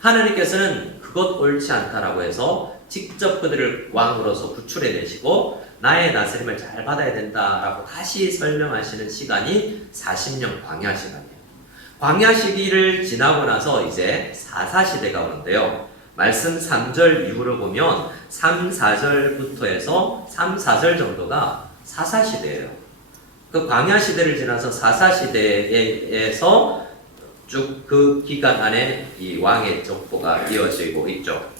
하나님께서는 그것 옳지 않다라고 해서 직접 그들을 왕으로서 구출해내시고 나의 다스림을 잘 받아야 된다라고 다시 설명하시는 시간이 40년 광야 시간이에요. 광야 시기를 지나고 나서 이제 사사시대가 오는데요. 말씀 3절 이후로 보면 3, 4절부터 해서 3, 4절 정도가 사사시대예요. 그 광야 시대를 지나서 사사시대에서 쭉 그 기간 안에 이 왕의 족보가 이어지고 있죠.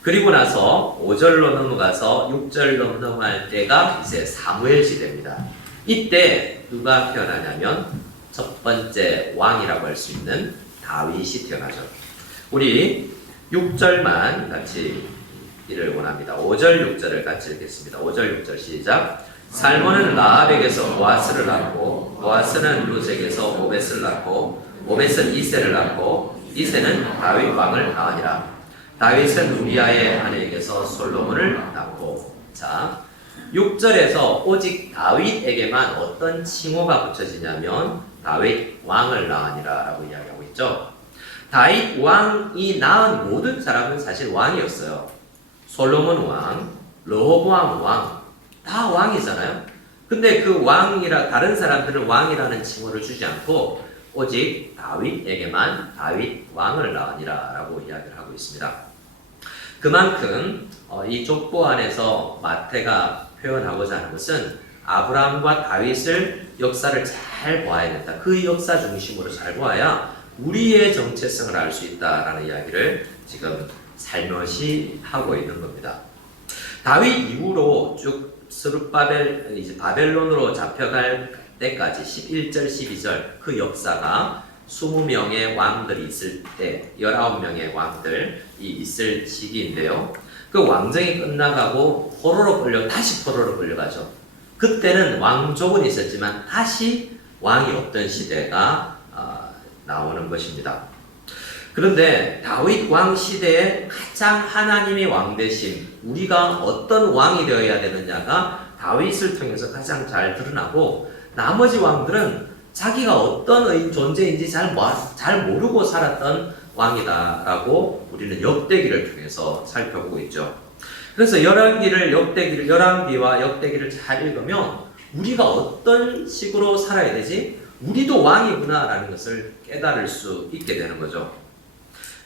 그리고 나서 5절로 넘어가서 6절로 넘어갈 때가 이제 사무엘 시대입니다. 이때 누가 태어나냐면 첫 번째 왕이라고 할 수 있는 다윗이 태어나죠. 우리 6절만 같이 읽기를 원합니다. 5절, 6절을 같이 읽겠습니다. 5절, 6절 시작. 살몬은 라합에게서 보아스를 낳고 보아스는 루sek에서 오벳을 낳고 오벳은 이세를 낳고 이세는 다윗 왕을 낳으니라. 다윗은 우리아의 아내에게서 솔로몬을 낳고. 자, 6절에서 오직 다윗에게만 어떤 칭호가 붙여지냐면 다윗 왕을 낳으니라 라고 이야기하고 있죠. 다윗 왕이 낳은 모든 사람은 사실 왕이었어요. 솔로몬 왕, 르호보암 왕, 다 왕이잖아요. 근데 그 왕이라 다른 사람들은 왕이라는 칭호를 주지 않고 오직 다윗에게만 다윗 왕을 낳으니라 라고 이야기를 하고 있습니다. 그만큼 이 족보 안에서 마태가 표현하고자 하는 것은 아브라함과 다윗을 역사를 잘 보아야 된다. 그 역사 중심으로 잘 보아야 우리의 정체성을 알 수 있다라는 이야기를 지금 살며시 하고 있는 겁니다. 다윗 이후로 쭉 이제 바벨론으로 잡혀갈 때까지 11절, 12절 그 역사가 20명의 왕들이 있을 때 19명의 왕들이 있을 시기인데요. 그 왕정이 끝나가고 다시 포로로 끌려가죠. 그때는 왕족은 있었지만 다시 왕이 없던 시대가 나오는 것입니다. 그런데 다윗 왕 시대에 가장 하나님의 왕 되심, 우리가 어떤 왕이 되어야 되느냐가 다윗을 통해서 가장 잘 드러나고 나머지 왕들은 자기가 어떤 존재인지 잘 모르고 살았던 왕이다라고 우리는 역대기를 통해서 살펴보고 있죠. 그래서 열왕기와 역대기를 잘 읽으면 우리가 어떤 식으로 살아야 되지? 우리도 왕이구나라는 것을 깨달을 수 있게 되는 거죠.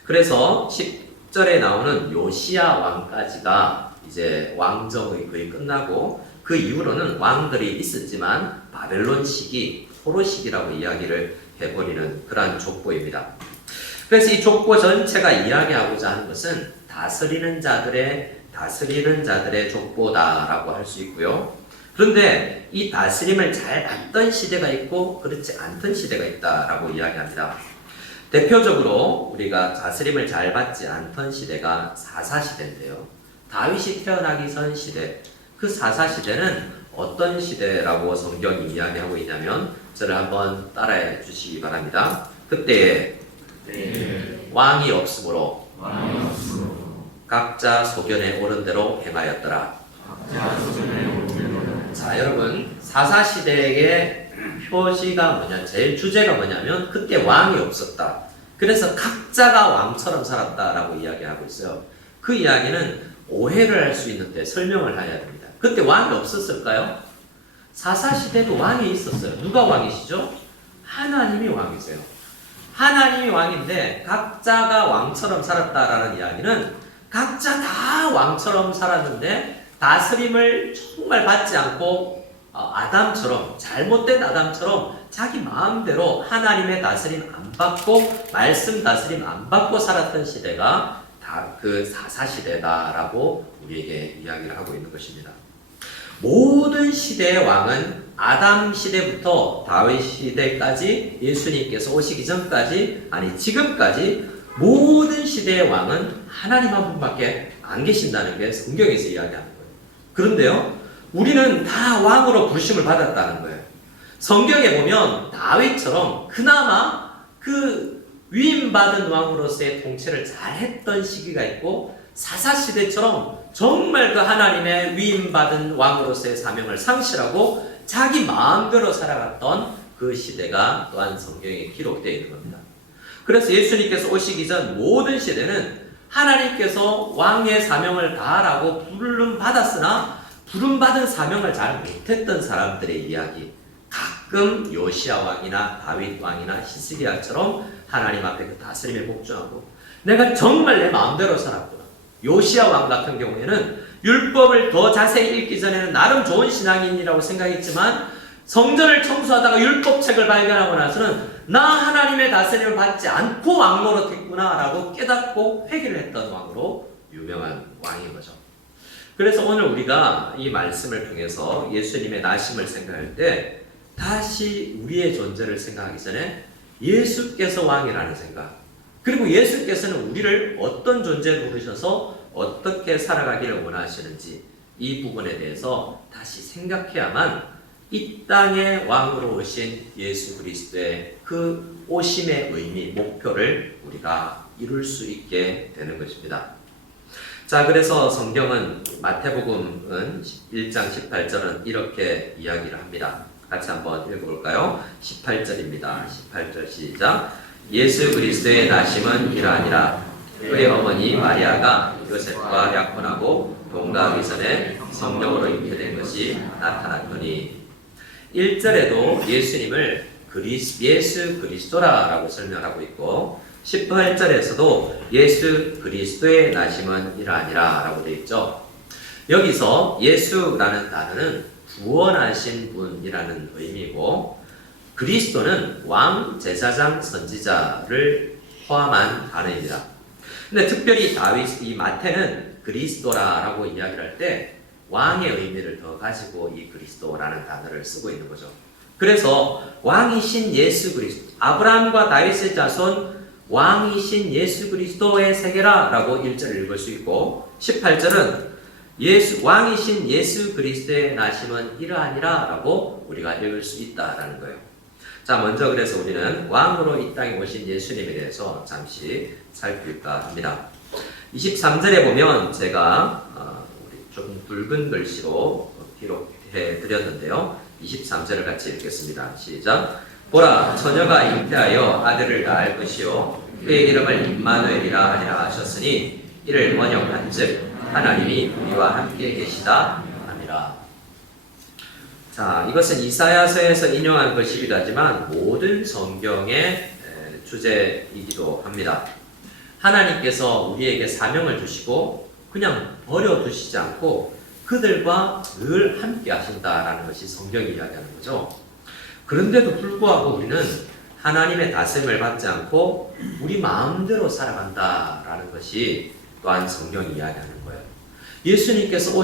그래서 10절 6절에 나오는 요시야 왕까지가 이제 왕정이 거의 끝나고 그 이후로는 왕들이 있었지만 바벨론 시기, 포로 시기라고 이야기를 해버리는 그러한 족보입니다. 그래서 이 족보 전체가 이야기하고자 하는 것은 다스리는 자들의 족보다라고 할 수 있고요. 그런데 이 다스림을 잘 받던 시대가 있고 그렇지 않던 시대가 있다라고 이야기합니다. 대표적으로 우리가 다스림을 잘 받지 않던 시대가 사사시대인데요. 다윗이 태어나기 전 시대, 그 사사시대는 어떤 시대라고 성경이 이야기하고 있냐면 저를 한번 따라해 주시기 바랍니다. 그때 왕이 없으므로 각자 소견에 오른 대로 행하였더라. 자, 여러분, 사사시대의 표시가 뭐냐, 제일 주제가 뭐냐면 그때 왕이 없었다. 그래서 각자가 왕처럼 살았다라고 이야기하고 있어요. 그 이야기는 오해를 할 수 있는데 설명을 해야 됩니다. 그때 왕이 없었을까요? 사사시대도 왕이 있었어요. 누가 왕이시죠? 하나님이 왕이세요. 하나님이 왕인데 각자가 왕처럼 살았다라는 이야기는 각자 다 왕처럼 살았는데 다스림을 정말 받지 않고 아담처럼, 잘못된 아담처럼 자기 마음대로 하나님의 다스림 안 받고 말씀 다스림 안 받고 살았던 시대가 다 그 사사시대다라고 우리에게 이야기를 하고 있는 것입니다. 모든 시대의 왕은 아담 시대부터 다윗 시대까지, 예수님께서 오시기 전까지, 아니 지금까지 모든 시대의 왕은 하나님 한 분밖에 안 계신다는 게 성경에서 이야기하는 거예요. 그런데요, 우리는 다 왕으로 부르심을 받았다는 거예요. 성경에 보면 다윗처럼 그나마 그 위임받은 왕으로서의 통치를 잘했던 시기가 있고, 사사시대처럼 정말 그 하나님의 위임받은 왕으로서의 사명을 상실하고 자기 마음대로 살아갔던 그 시대가 또한 성경에 기록되어 있는 겁니다. 그래서 예수님께서 오시기 전 모든 시대는 하나님께서 왕의 사명을 다하라고 부름 받았으나 부름받은 사명을 잘 못했던 사람들의 이야기, 가끔 요시야 왕이나 다윗 왕이나 히스기야처럼 하나님 앞에 그 다스림에 복종하고 내가 정말 내 마음대로 살았구나. 요시야 왕 같은 경우에는 율법을 더 자세히 읽기 전에는 나름 좋은 신앙인이라고 생각했지만 성전을 청소하다가 율법책을 발견하고 나서는 나 하나님의 다스림을 받지 않고 왕 노릇했구나 라고 깨닫고 회개를 했던 왕으로 유명한 왕인 거죠. 그래서 오늘 우리가 이 말씀을 통해서 예수님의 나심을 생각할 때 다시 우리의 존재를 생각하기 전에 예수께서 왕이라는 생각, 그리고 예수께서는 우리를 어떤 존재로 부르셔서 어떻게 살아가기를 원하시는지 이 부분에 대해서 다시 생각해야만 이 땅의 왕으로 오신 예수 그리스도의 그 오심의 의미, 목표를 우리가 이룰 수 있게 되는 것입니다. 자, 그래서 성경은 마태복음은 1장 18절은 이렇게 이야기를 합니다. 같이 한번 읽어볼까요? 18절입니다. 18절 시작. 예수 그리스도의 나심은 이러하니라. 그의 어머니 마리아가 요셉과 약혼하고 동거하기 전에 성령으로 잉태된 것이 나타났더니, 1절에도 예수님을 예수 그리스도라고 설명하고 있고 18절에서도 예수 그리스도의 나심은 이러하니라 라고 되어 있죠. 여기서 예수라는 단어는 구원하신 분이라는 의미고, 그리스도는 왕, 제사장, 선지자를 포함한 단어입니다. 근데 특별히 이 마태는 그리스도라고 이야기를 할 때 왕의 의미를 더 가지고 이 그리스도라는 단어를 쓰고 있는 거죠. 그래서 왕이신 예수 그리스도, 아브라함과 다윗의 자손 왕이신 예수 그리스도의 세계라라고 1절을 읽을 수 있고, 18절은 왕이신 예수 그리스도의 나심은 이러하니라라고 우리가 읽을 수 있다라는 거예요. 자, 먼저 그래서 우리는 왕으로 이 땅에 오신 예수님에 대해서 잠시 살필까 합니다. 23절에 보면 제가 좀 붉은 글씨로 기록해 드렸는데요. 23절을 같이 읽겠습니다. 시작. 보라, 처녀가 잉태하여 아들을 낳을 것이요 그의 이름을 임마누엘이라 하리라 하셨으니 이를 번역한즉 하나님이 우리와 함께 계시다 하니라. 자, 이것은 이사야서에서 인용한 것이기도 하지만 모든 성경의 주제이기도 합니다. 하나님께서 우리에게 사명을 주시고 그냥 버려두시지 않고 그들과 늘 함께 하신다라는 것이 성경이 이야기하는 거죠. 그런데도 불구하고 우리는 하나님의 다스림을 받지 않고 우리 마음대로 살아간다라는 것이 또한 성경이 이야기하는 거예요. 예수님께서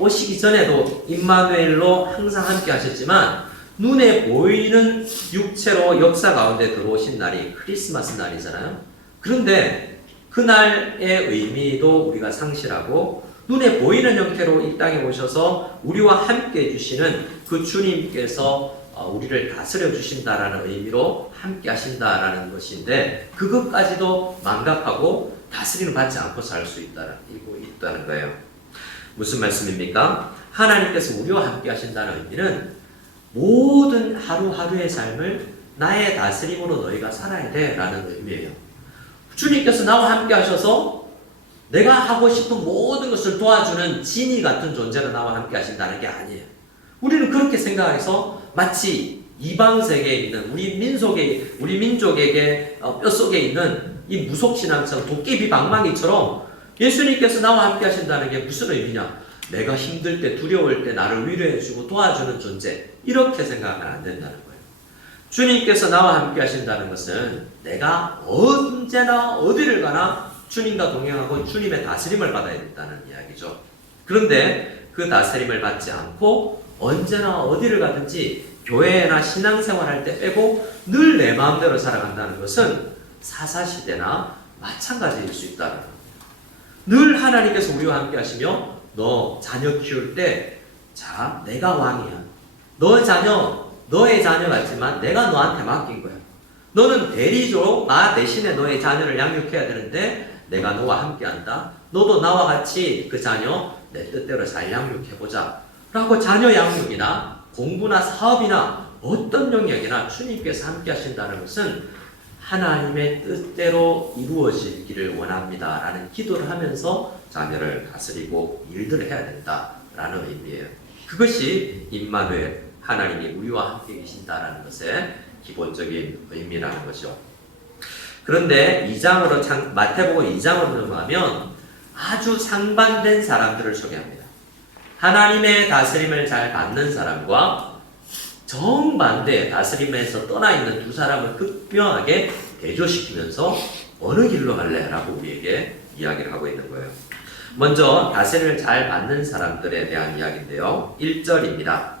오시기 전에도 임마누엘로 항상 함께 하셨지만 눈에 보이는 육체로 역사 가운데 들어오신 날이 크리스마스 날이잖아요. 그런데 그날의 의미도 우리가 상실하고 눈에 보이는 형태로 이 땅에 오셔서 우리와 함께 해주시는 그 주님께서 우리를 다스려 주신다라는 의미로 함께 하신다라는 것인데 그것까지도 망각하고 다스림을 받지 않고 살 수 있다는 거예요. 무슨 말씀입니까? 하나님께서 우리와 함께 하신다는 의미는 모든 하루하루의 삶을 나의 다스림으로 너희가 살아야 돼 라는 의미예요. 주님께서 나와 함께 하셔서 내가 하고 싶은 모든 것을 도와주는 지니 같은 존재로 나와 함께 하신다는 게 아니에요. 우리는 그렇게 생각해서 마치 이방 세계에 있는 우리 민족에게 뼛속에 있는 이 무속신앙처럼 도깨비 방망이처럼 예수님께서 나와 함께 하신다는 게 무슨 의미냐? 내가 힘들 때 두려울 때 나를 위로해주고 도와주는 존재, 이렇게 생각하면 안 된다는 거예요. 주님께서 나와 함께 하신다는 것은 내가 언제나 어디를 가나 주님과 동행하고 주님의 다스림을 받아야 된다는 이야기죠. 그런데 그 다스림을 받지 않고 언제나 어디를 가든지 교회나 신앙생활 할 때 빼고 늘 내 마음대로 살아간다는 것은 사사시대나 마찬가지일 수 있다는 겁니다. 늘 하나님께서 우리와 함께 하시며 너 자녀 키울 때 자, 내가 왕이야. 너의 자녀 같지만 내가 너한테 맡긴 거야. 너는 대리적으로 나 대신에 너의 자녀를 양육해야 되는데 내가 너와 함께 한다. 너도 나와 같이 그 자녀 내 뜻대로 잘 양육해보자. 라고 자녀 양육이나 공부나 사업이나 어떤 영역이나 주님께서 함께 하신다는 것은 하나님의 뜻대로 이루어지기를 원합니다. 라는 기도를 하면서 자녀를 다스리고 일들을 해야 된다라는 의미예요. 그것이 임마누엘, 하나님이 우리와 함께 계신다라는 것의 기본적인 의미라는 거죠. 그런데 마태복음 2장으로 넘어가면 아주 상반된 사람들을 소개합니다. 하나님의 다스림을 잘 받는 사람과 정반대 다스림에서 떠나 있는 두 사람을 극명하게 대조시키면서 어느 길로 갈래? 라고 우리에게 이야기를 하고 있는 거예요. 먼저 다스림을 잘 받는 사람들에 대한 이야기인데요. 1절입니다.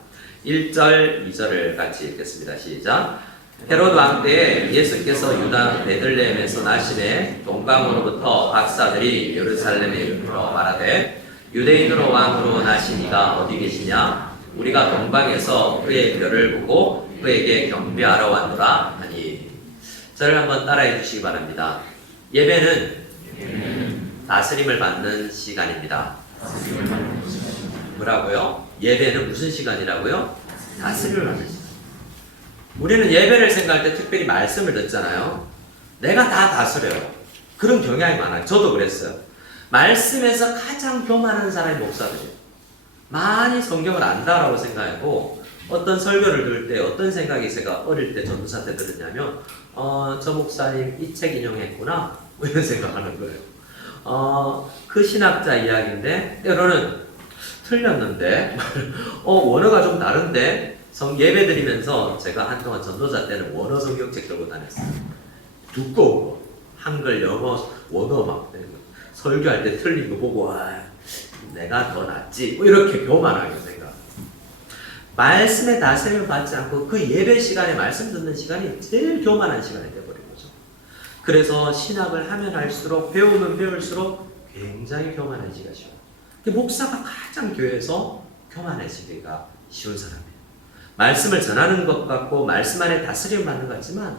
1절, 2절을 같이 읽겠습니다. 시작. 헤롯 왕 때에 예수께서 유다 베들레헴에서 나시매 동방으로부터 박사들이 예루살렘에 이르러 말하되 유대인으로 왕으로 나신 이가 어디 계시냐? 우리가 동방에서 그의 별을 보고 그에게 경배하러 왔노라 하니. 저를 한번 따라해 주시기 바랍니다. 예배는 다스림을 받는 시간입니다. 뭐라고요? 예배는 무슨 시간이라고요? 다스림을 받는 시간. 우리는 예배를 생각할 때 특별히 말씀을 듣잖아요. 내가 다 다스려요. 그런 경향이 많아요. 저도 그랬어요. 말씀에서 가장 교만한 사람이 목사들이에요. 많이 성경을 안다라고 생각하고 어떤 설교를 들을 때 어떤 생각이 제가 어릴 때 전도사 때 들었냐면 저 목사님 이 책 인용했구나 뭐 이런 생각하는 거예요. 그 신학자 이야기인데 때로는 틀렸는데 원어가 좀 다른데 예배 드리면서 제가 한동안 전도사 때는 원어 성경책 들고 다녔어요. 두꺼운 거 한글 영어 원어 막 설교할 때 틀린 거 보고 내가 더 낫지 뭐 이렇게 교만하게 생각. 말씀의 다스림을 받지 않고 그 예배 시간에 말씀 듣는 시간이 제일 교만한 시간이 되어버린 거죠. 그래서 신학을 하면 할수록 배우면 배울수록 굉장히 교만해지기가 쉬워요. 목사가 가장 교회에서 교만해지기가 쉬운 사람이에요. 말씀을 전하는 것 같고 말씀 안에 다스림을 받는 것 같지만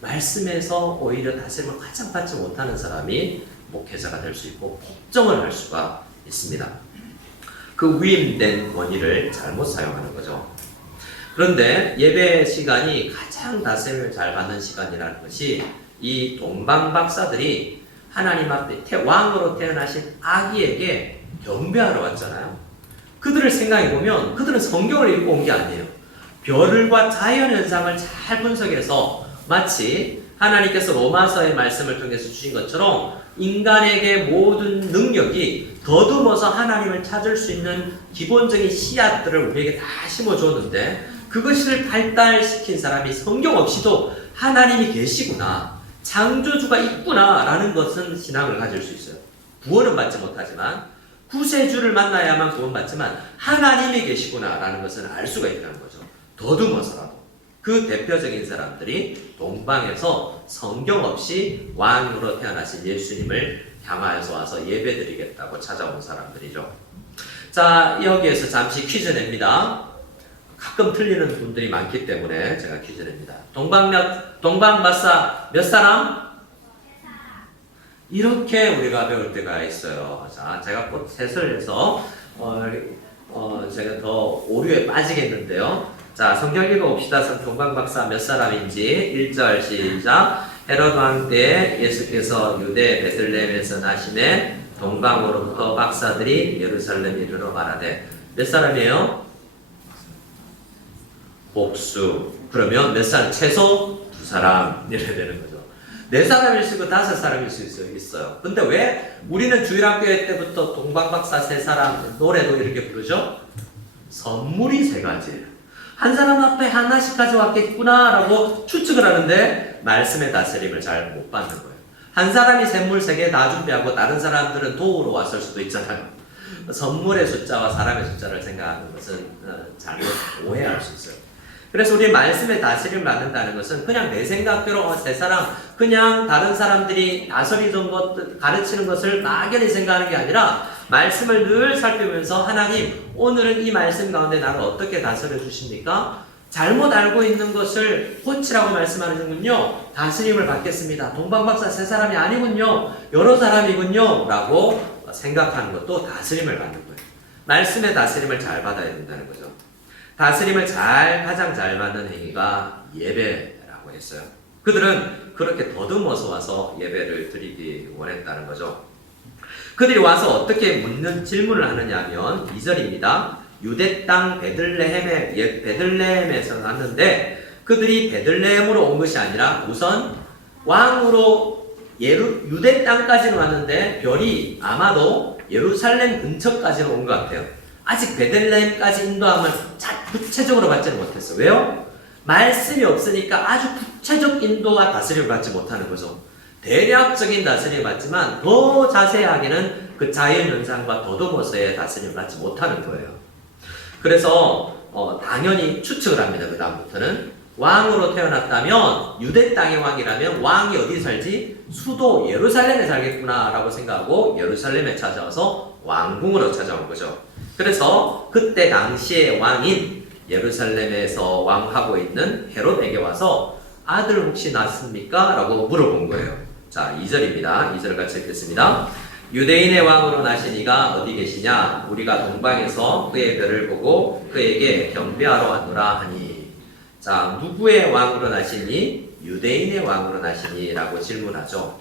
말씀에서 오히려 다스림을 가장 받지 못하는 사람이 목회자가 될 수 있고 폭정을 할 수가 있습니다. 그 위임된 권위를 잘못 사용하는 거죠. 그런데 예배 시간이 가장 다스림을 잘 받는 시간이라는 것이 이 동방 박사들이 하나님 앞에 왕으로 태어나신 아기에게 경배하러 왔잖아요. 그들을 생각해보면 그들은 성경을 읽고 온 게 아니에요. 별과 자연현상을 잘 분석해서 마치 하나님께서 로마서의 말씀을 통해서 주신 것처럼 인간에게 모든 능력이 더듬어서 하나님을 찾을 수 있는 기본적인 씨앗들을 우리에게 다 심어줬는데 그것을 발달시킨 사람이 성경 없이도 하나님이 계시구나, 창조주가 있구나 라는 것은 신앙을 가질 수 있어요. 구원은 받지 못하지만, 구세주를 만나야만 구원받지만 하나님이 계시구나 라는 것은 알 수가 있다는 거죠. 더듬어서라도. 그 대표적인 사람들이 동방에서 성경 없이 왕으로 태어나신 예수님을 향하여서 와서 예배드리겠다고 찾아온 사람들이죠. 자, 여기에서 잠시 퀴즈 냅니다. 가끔 틀리는 분들이 많기 때문에 제가 퀴즈 냅니다. 동방박사 몇 사람? 이렇게 우리가 배울 때가 있어요. 자, 제가 꼭 셋을 해서 제가 더 오류에 빠지겠는데요. 자, 성경 읽어봅시다. 동방박사 몇 사람인지 1절 시작. 헤롯 왕 때 예수께서 유대 베들레헴에서 나시매 동방으로부터 박사들이 예루살렘 이르러 말하되 몇 사람이에요? 복수. 그러면 몇 사람? 최소 2사람 이렇게 되는 거죠. 4사람일 수 있고 5사람일 수 있어요. 근데 왜 우리는 주일학교회 때부터 동방박사 3사람 노래도 이렇게 부르죠? 선물이 3가지예요. 한 사람 앞에 하나씩 가져왔겠구나 라고 추측을 하는데 말씀의 다스림을 잘 못 받는 거예요. 한 사람이 샘물 3개 다 준비하고 다른 사람들은 도우러 왔을 수도 있잖아요. 선물의 숫자와 사람의 숫자를 생각하는 것은 잘못 오해할 수 있어요. 그래서 우리 말씀의 다스림을 받는다는 것은 그냥 내 생각대로 3사람 그냥 다른 사람들이 다스리던 것 가르치는 것을 막연히 생각하는 게 아니라 말씀을 늘 살피면서 하나님 오늘은 이 말씀 가운데 나를 어떻게 다스려 주십니까? 잘못 알고 있는 것을 고치라고 말씀하는군요. 다스림을 받겠습니다. 동방박사 3사람이 아니군요. 여러 사람이군요. 라고 생각하는 것도 다스림을 받는 거예요. 말씀의 다스림을 잘 받아야 된다는 거죠. 다스림을 가장 잘 받는 행위가 예배라고 했어요. 그들은 그렇게 더듬어서 와서 예배를 드리기 원했다는 거죠. 그들이 와서 어떻게 질문을 하느냐 하면 2절입니다. 유대 땅 베들레헴에서 왔는데 그들이 베들레헴으로 온 것이 아니라 우선 왕으로 유대 땅까지는 왔는데 별이 아마도 예루살렘 근처까지는 온 것 같아요. 아직 베들레헴까지 인도함을 구체적으로 받지는 못했어요. 왜요? 말씀이 없으니까 아주 구체적 인도와 다스림을 받지 못하는 거죠. 대략적인 다스림을 받지만 더 자세하게는 그 자연현상과 더듬어서의 다스림을 받지 못하는 거예요. 그래서 당연히 추측을 합니다. 그 다음부터는 왕으로 태어났다면 유대 땅의 왕이라면 왕이 어디 살지? 수도 예루살렘에 살겠구나 라고 생각하고 예루살렘에 찾아와서 왕궁으로 찾아온 거죠. 그래서 그때 당시의 왕인 예루살렘에서 왕하고 있는 헤롯에게 와서 아들 혹시 낳습니까? 라고 물어본 거예요. 자, 2절입니다. 2절 같이 읽겠습니다. 유대인의 왕으로 나신 이가 어디 계시냐? 우리가 동방에서 그의 별을 보고 그에게 경배하러 왔노라 하니. 자, 누구의 왕으로 나시니? 유대인의 왕으로 나시니? 라고 질문하죠.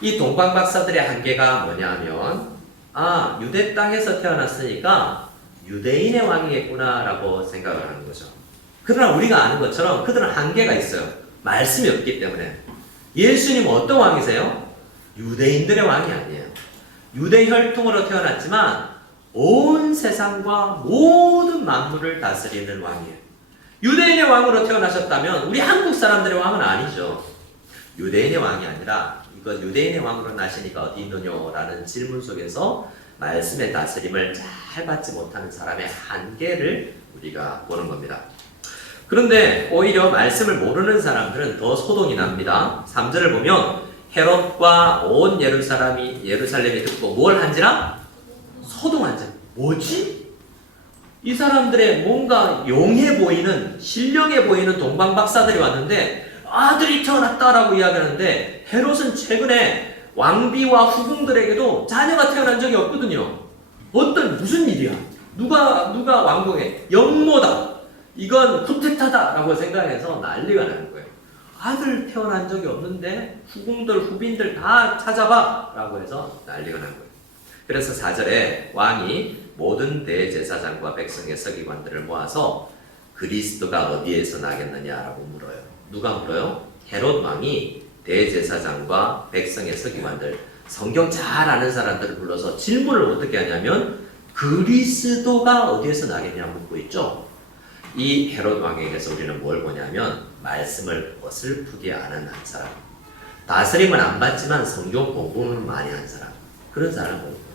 이 동방박사들의 한계가 뭐냐면 유대 땅에서 태어났으니까 유대인의 왕이겠구나 라고 생각을 하는 거죠. 그러나 우리가 아는 것처럼 그들은 한계가 있어요. 말씀이 없기 때문에. 예수님은 어떤 왕이세요? 유대인들의 왕이 아니에요. 유대 혈통으로 태어났지만 온 세상과 모든 만물을 다스리는 왕이에요. 유대인의 왕으로 태어나셨다면 우리 한국 사람들의 왕은 아니죠. 유대인의 왕이 아니라 이거 유대인의 왕으로 나시니까 어디 있느냐 라는 질문 속에서 말씀의 다스림을 잘 받지 못하는 사람의 한계를 우리가 보는 겁니다. 그런데 오히려 말씀을 모르는 사람들은 더 소동이 납니다. 3절을 보면 헤롯과 온 예루살렘이 듣고 뭘 한지라? 소동한지라. 뭐지? 이 사람들의 뭔가 용해 보이는 신령해 보이는 동방박사들이 왔는데 아들이 태어났다라고 이야기하는데 헤롯은 최근에 왕비와 후궁들에게도 자녀가 태어난 적이 없거든요. 무슨 일이야? 누가 왕궁에 영모다. 이건 쿠데타다라고 생각해서 난리가 나는 거예요. 아들 태어난 적이 없는데 후궁들 후빈들 다 찾아봐 라고 해서 난리가 난 거예요. 그래서 4절에 왕이 모든 대제사장과 백성의 서기관들을 모아서 그리스도가 어디에서 나겠느냐라고 물어요. 누가 물어요? 헤롯 왕이 대제사장과 백성의 서기관들, 성경 잘 아는 사람들을 불러서 질문을 어떻게 하냐면 그리스도가 어디에서 나겠냐 묻고 있죠. 이 헤롯 왕에게서 우리는 뭘 보냐면 말씀을 어설프게 아는 한 사람, 다스림은 안 받지만 성경 공부는 많이 한 사람, 그런 사람을 보는 거예요.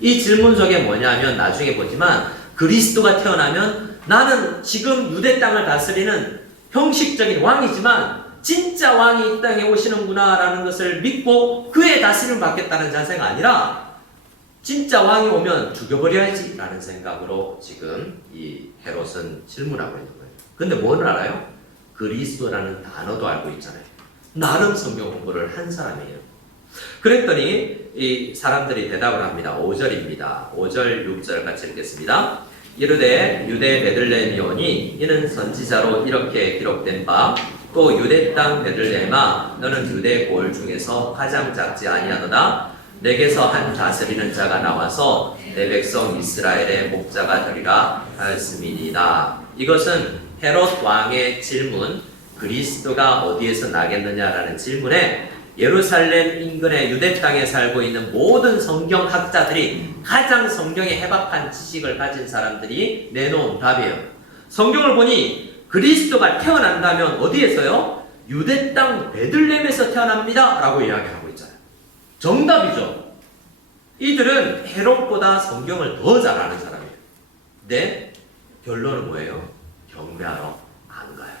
이 질문 속에 뭐냐면 나중에 보지만 그리스도가 태어나면 나는 지금 유대 땅을 다스리는 형식적인 왕이지만 진짜 왕이 이 땅에 오시는구나 라는 것을 믿고 그의 다스림을 받겠다는 자세가 아니라 진짜 왕이 오면 죽여버려야지 라는 생각으로 지금 이 헤롯은 질문하고 있는 거예요. 근데 뭘 알아요? 그리스도라는 단어도 알고 있잖아요. 나름 성경 공부를 한 사람이에요. 그랬더니 이 사람들이 대답을 합니다. 5절입니다. 5절 6절 같이 읽겠습니다. 이르되 유대 베들레헴이오니 이는 선지자로 이렇게 기록된 바 또 유대 땅 베들레헴아 너는 유대 고을 중에서 가장 작지 아니하도다. 내게서 한 다스리는 자가 나와서 내 백성 이스라엘의 목자가 되리라 하였음이니이다. 이것은 헤롯 왕의 질문, 그리스도가 어디에서 나겠느냐라는 질문에 예루살렘 인근의 유대 땅에 살고 있는 모든 성경학자들이 가장 성경에 해박한 지식을 가진 사람들이 내놓은 답이에요. 성경을 보니 그리스도가 태어난다면 어디에서요? 유대 땅 베들레헴에서 태어납니다 라고 이야기하고 있잖아요. 정답이죠. 이들은 헤롯보다 성경을 더 잘 아는 사람이에요. 근데 결론은 뭐예요? 경배하러 안 가요.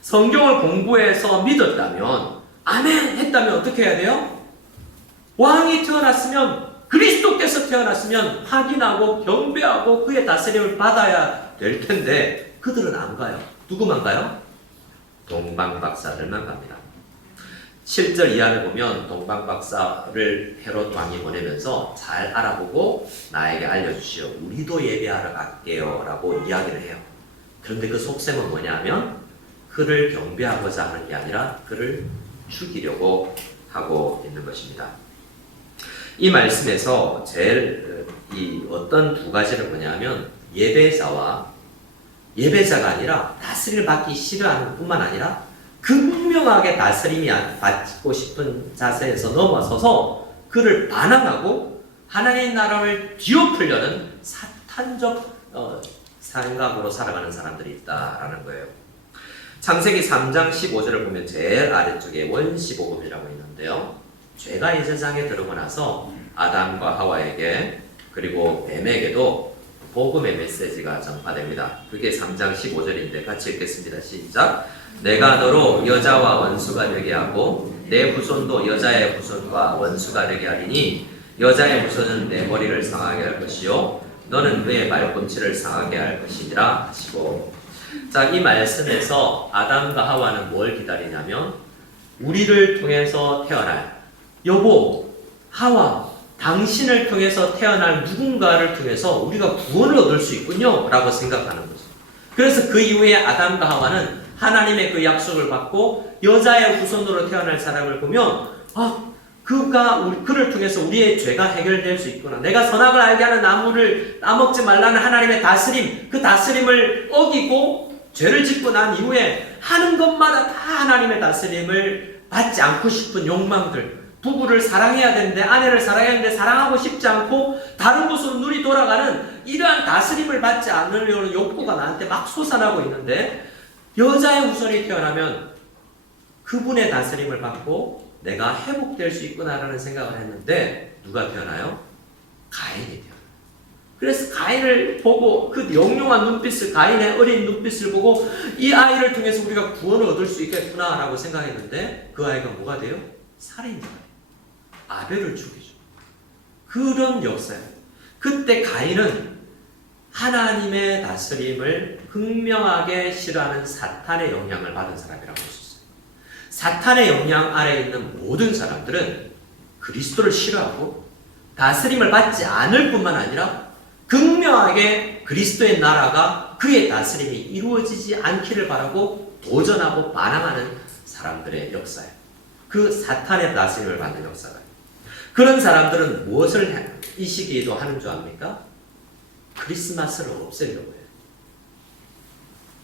성경을 공부해서 믿었다면, 아멘 했다면 어떻게 해야 돼요? 왕이 태어났으면, 그리스도께서 태어났으면 확인하고 경배하고 그의 다스림을 받아야 될 텐데 그들은 안 가요. 누구만 가요? 동방박사들만 갑니다. 7절 이하를 보면 동방박사를 헤롯 왕이 보내면서 잘 알아보고 나에게 알려주시오. 우리도 예배하러 갈게요 라고 이야기를 해요. 그런데 그 속셈은 뭐냐면 그를 경배하고자 하는 게 아니라 그를 죽이려고 하고 있는 것입니다. 이 말씀에서 제일 어떤 두 가지를 보냐면 예배자가 아니라 다스림을 받기 싫어하는 뿐만 아니라 극명하게 다스림이 받고 싶은 자세에서 넘어서서 그를 반항하고 하나님의 나라를 뒤엎으려는 사탄적 생각으로 살아가는 사람들이 있다라는 거예요. 창세기 3장 15절을 보면 제일 아래쪽에 원시복음이라고 있는데요. 죄가 이 세상에 들어오고 나서 아담과 하와에게 그리고 뱀에게도 복음의 메시지가 전파됩니다. 그게 3장 15절인데 같이 읽겠습니다. 시작. 내가 너로 여자와 원수가 되게 하고 내 후손도 여자의 후손과 원수가 되게 하리니 여자의 후손은 내 머리를 상하게 할 것이요 너는 그의 발꿈치를 상하게 할 것이니라 하시고. 자, 이 말씀에서 아담과 하와는 뭘 기다리냐면 우리를 통해서 태어날 여보 하와 당신을 통해서 태어날 누군가를 통해서 우리가 구원을 얻을 수 있군요 라고 생각하는 거죠. 그래서 그 이후에 아담과 하와는 하나님의 그 약속을 받고 여자의 후손으로 태어날 사람을 보면 그를 통해서 우리의 죄가 해결될 수 있구나. 내가 선악을 알게 하는 나무를 따먹지 말라는 하나님의 다스림, 그 다스림을 어기고 죄를 짓고 난 이후에 하는 것마다 다 하나님의 다스림을 받지 않고 싶은 욕망들, 부부를 사랑해야 되는데 아내를 사랑해야 되는데 사랑하고 싶지 않고 다른 곳으로 눈이 돌아가는 이러한 다스림을 받지 않으려는 욕구가 나한테 막 솟아나고 있는데 여자의 후손이 태어나면 그분의 다스림을 받고 내가 회복될 수 있구나라는 생각을 했는데 누가 태어나요? 가인이 태어나요. 그래서 가인을 보고 그 영롱한 눈빛을, 가인의 어린 눈빛을 보고 이 아이를 통해서 우리가 구원을 얻을 수 있겠구나라고 생각했는데 그 아이가 뭐가 돼요? 살인자가 돼요. 아벨을 죽이죠. 그런 역사예요. 그때 가인은 하나님의 다스림을 극명하게 싫어하는 사탄의 영향을 받은 사람이라고 할 수 있어요. 사탄의 영향 아래에 있는 모든 사람들은 그리스도를 싫어하고 다스림을 받지 않을 뿐만 아니라 극명하게 그리스도의 나라가 그의 다스림이 이루어지지 않기를 바라고 도전하고 반항하는 사람들의 역사예요. 그 사탄의 다스림을 받는 역사가. 그런 사람들은 무엇을 이 시기에도 하는 줄 압니까? 크리스마스를 없애려고 해요.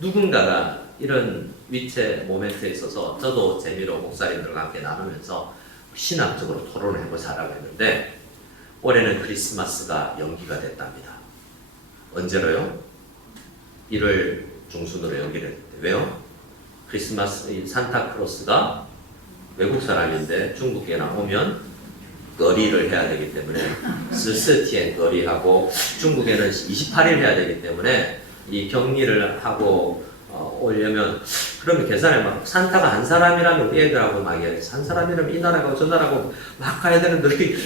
누군가가 이런 위체 모멘트에 있어서 저도 재미로 목사님들과 함께 나누면서 신학적으로 토론해보자라고 했는데 올해는 크리스마스가 연기가 됐답니다. 언제로요? 1월 중순으로 연기를 했는데 왜요? 크리스마스 이 산타크로스가 외국 사람인데 중국에나 오면 거리를 해야 되기 때문에 14天 거리하고 중국에는 28일 해야 되기 때문에 이 격리를 하고 오려면 그러면 계산해 막 산타가 한 사람이라면 우리 애들하고 막 한 사람이라면 이 나라고 저 나라고 막 가야 되는데 이렇게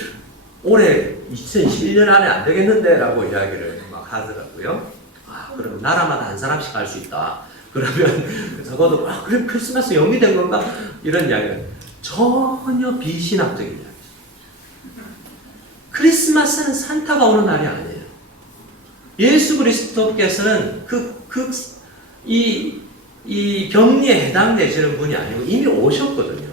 올해 2021년 안에 안 되겠는데 라고 이야기를 막 하더라고요. 그럼 나라마다 한 사람씩 갈 수 있다. 그러면 적어도 그럼 크리스마스 연기된 건가? 이런 이야기는 전혀 비신학적인 이야기죠. 크리스마스는 산타가 오는 날이 아니에요. 예수 그리스도께서는 이 격리에 해당되시는 분이 아니고 이미 오셨거든요.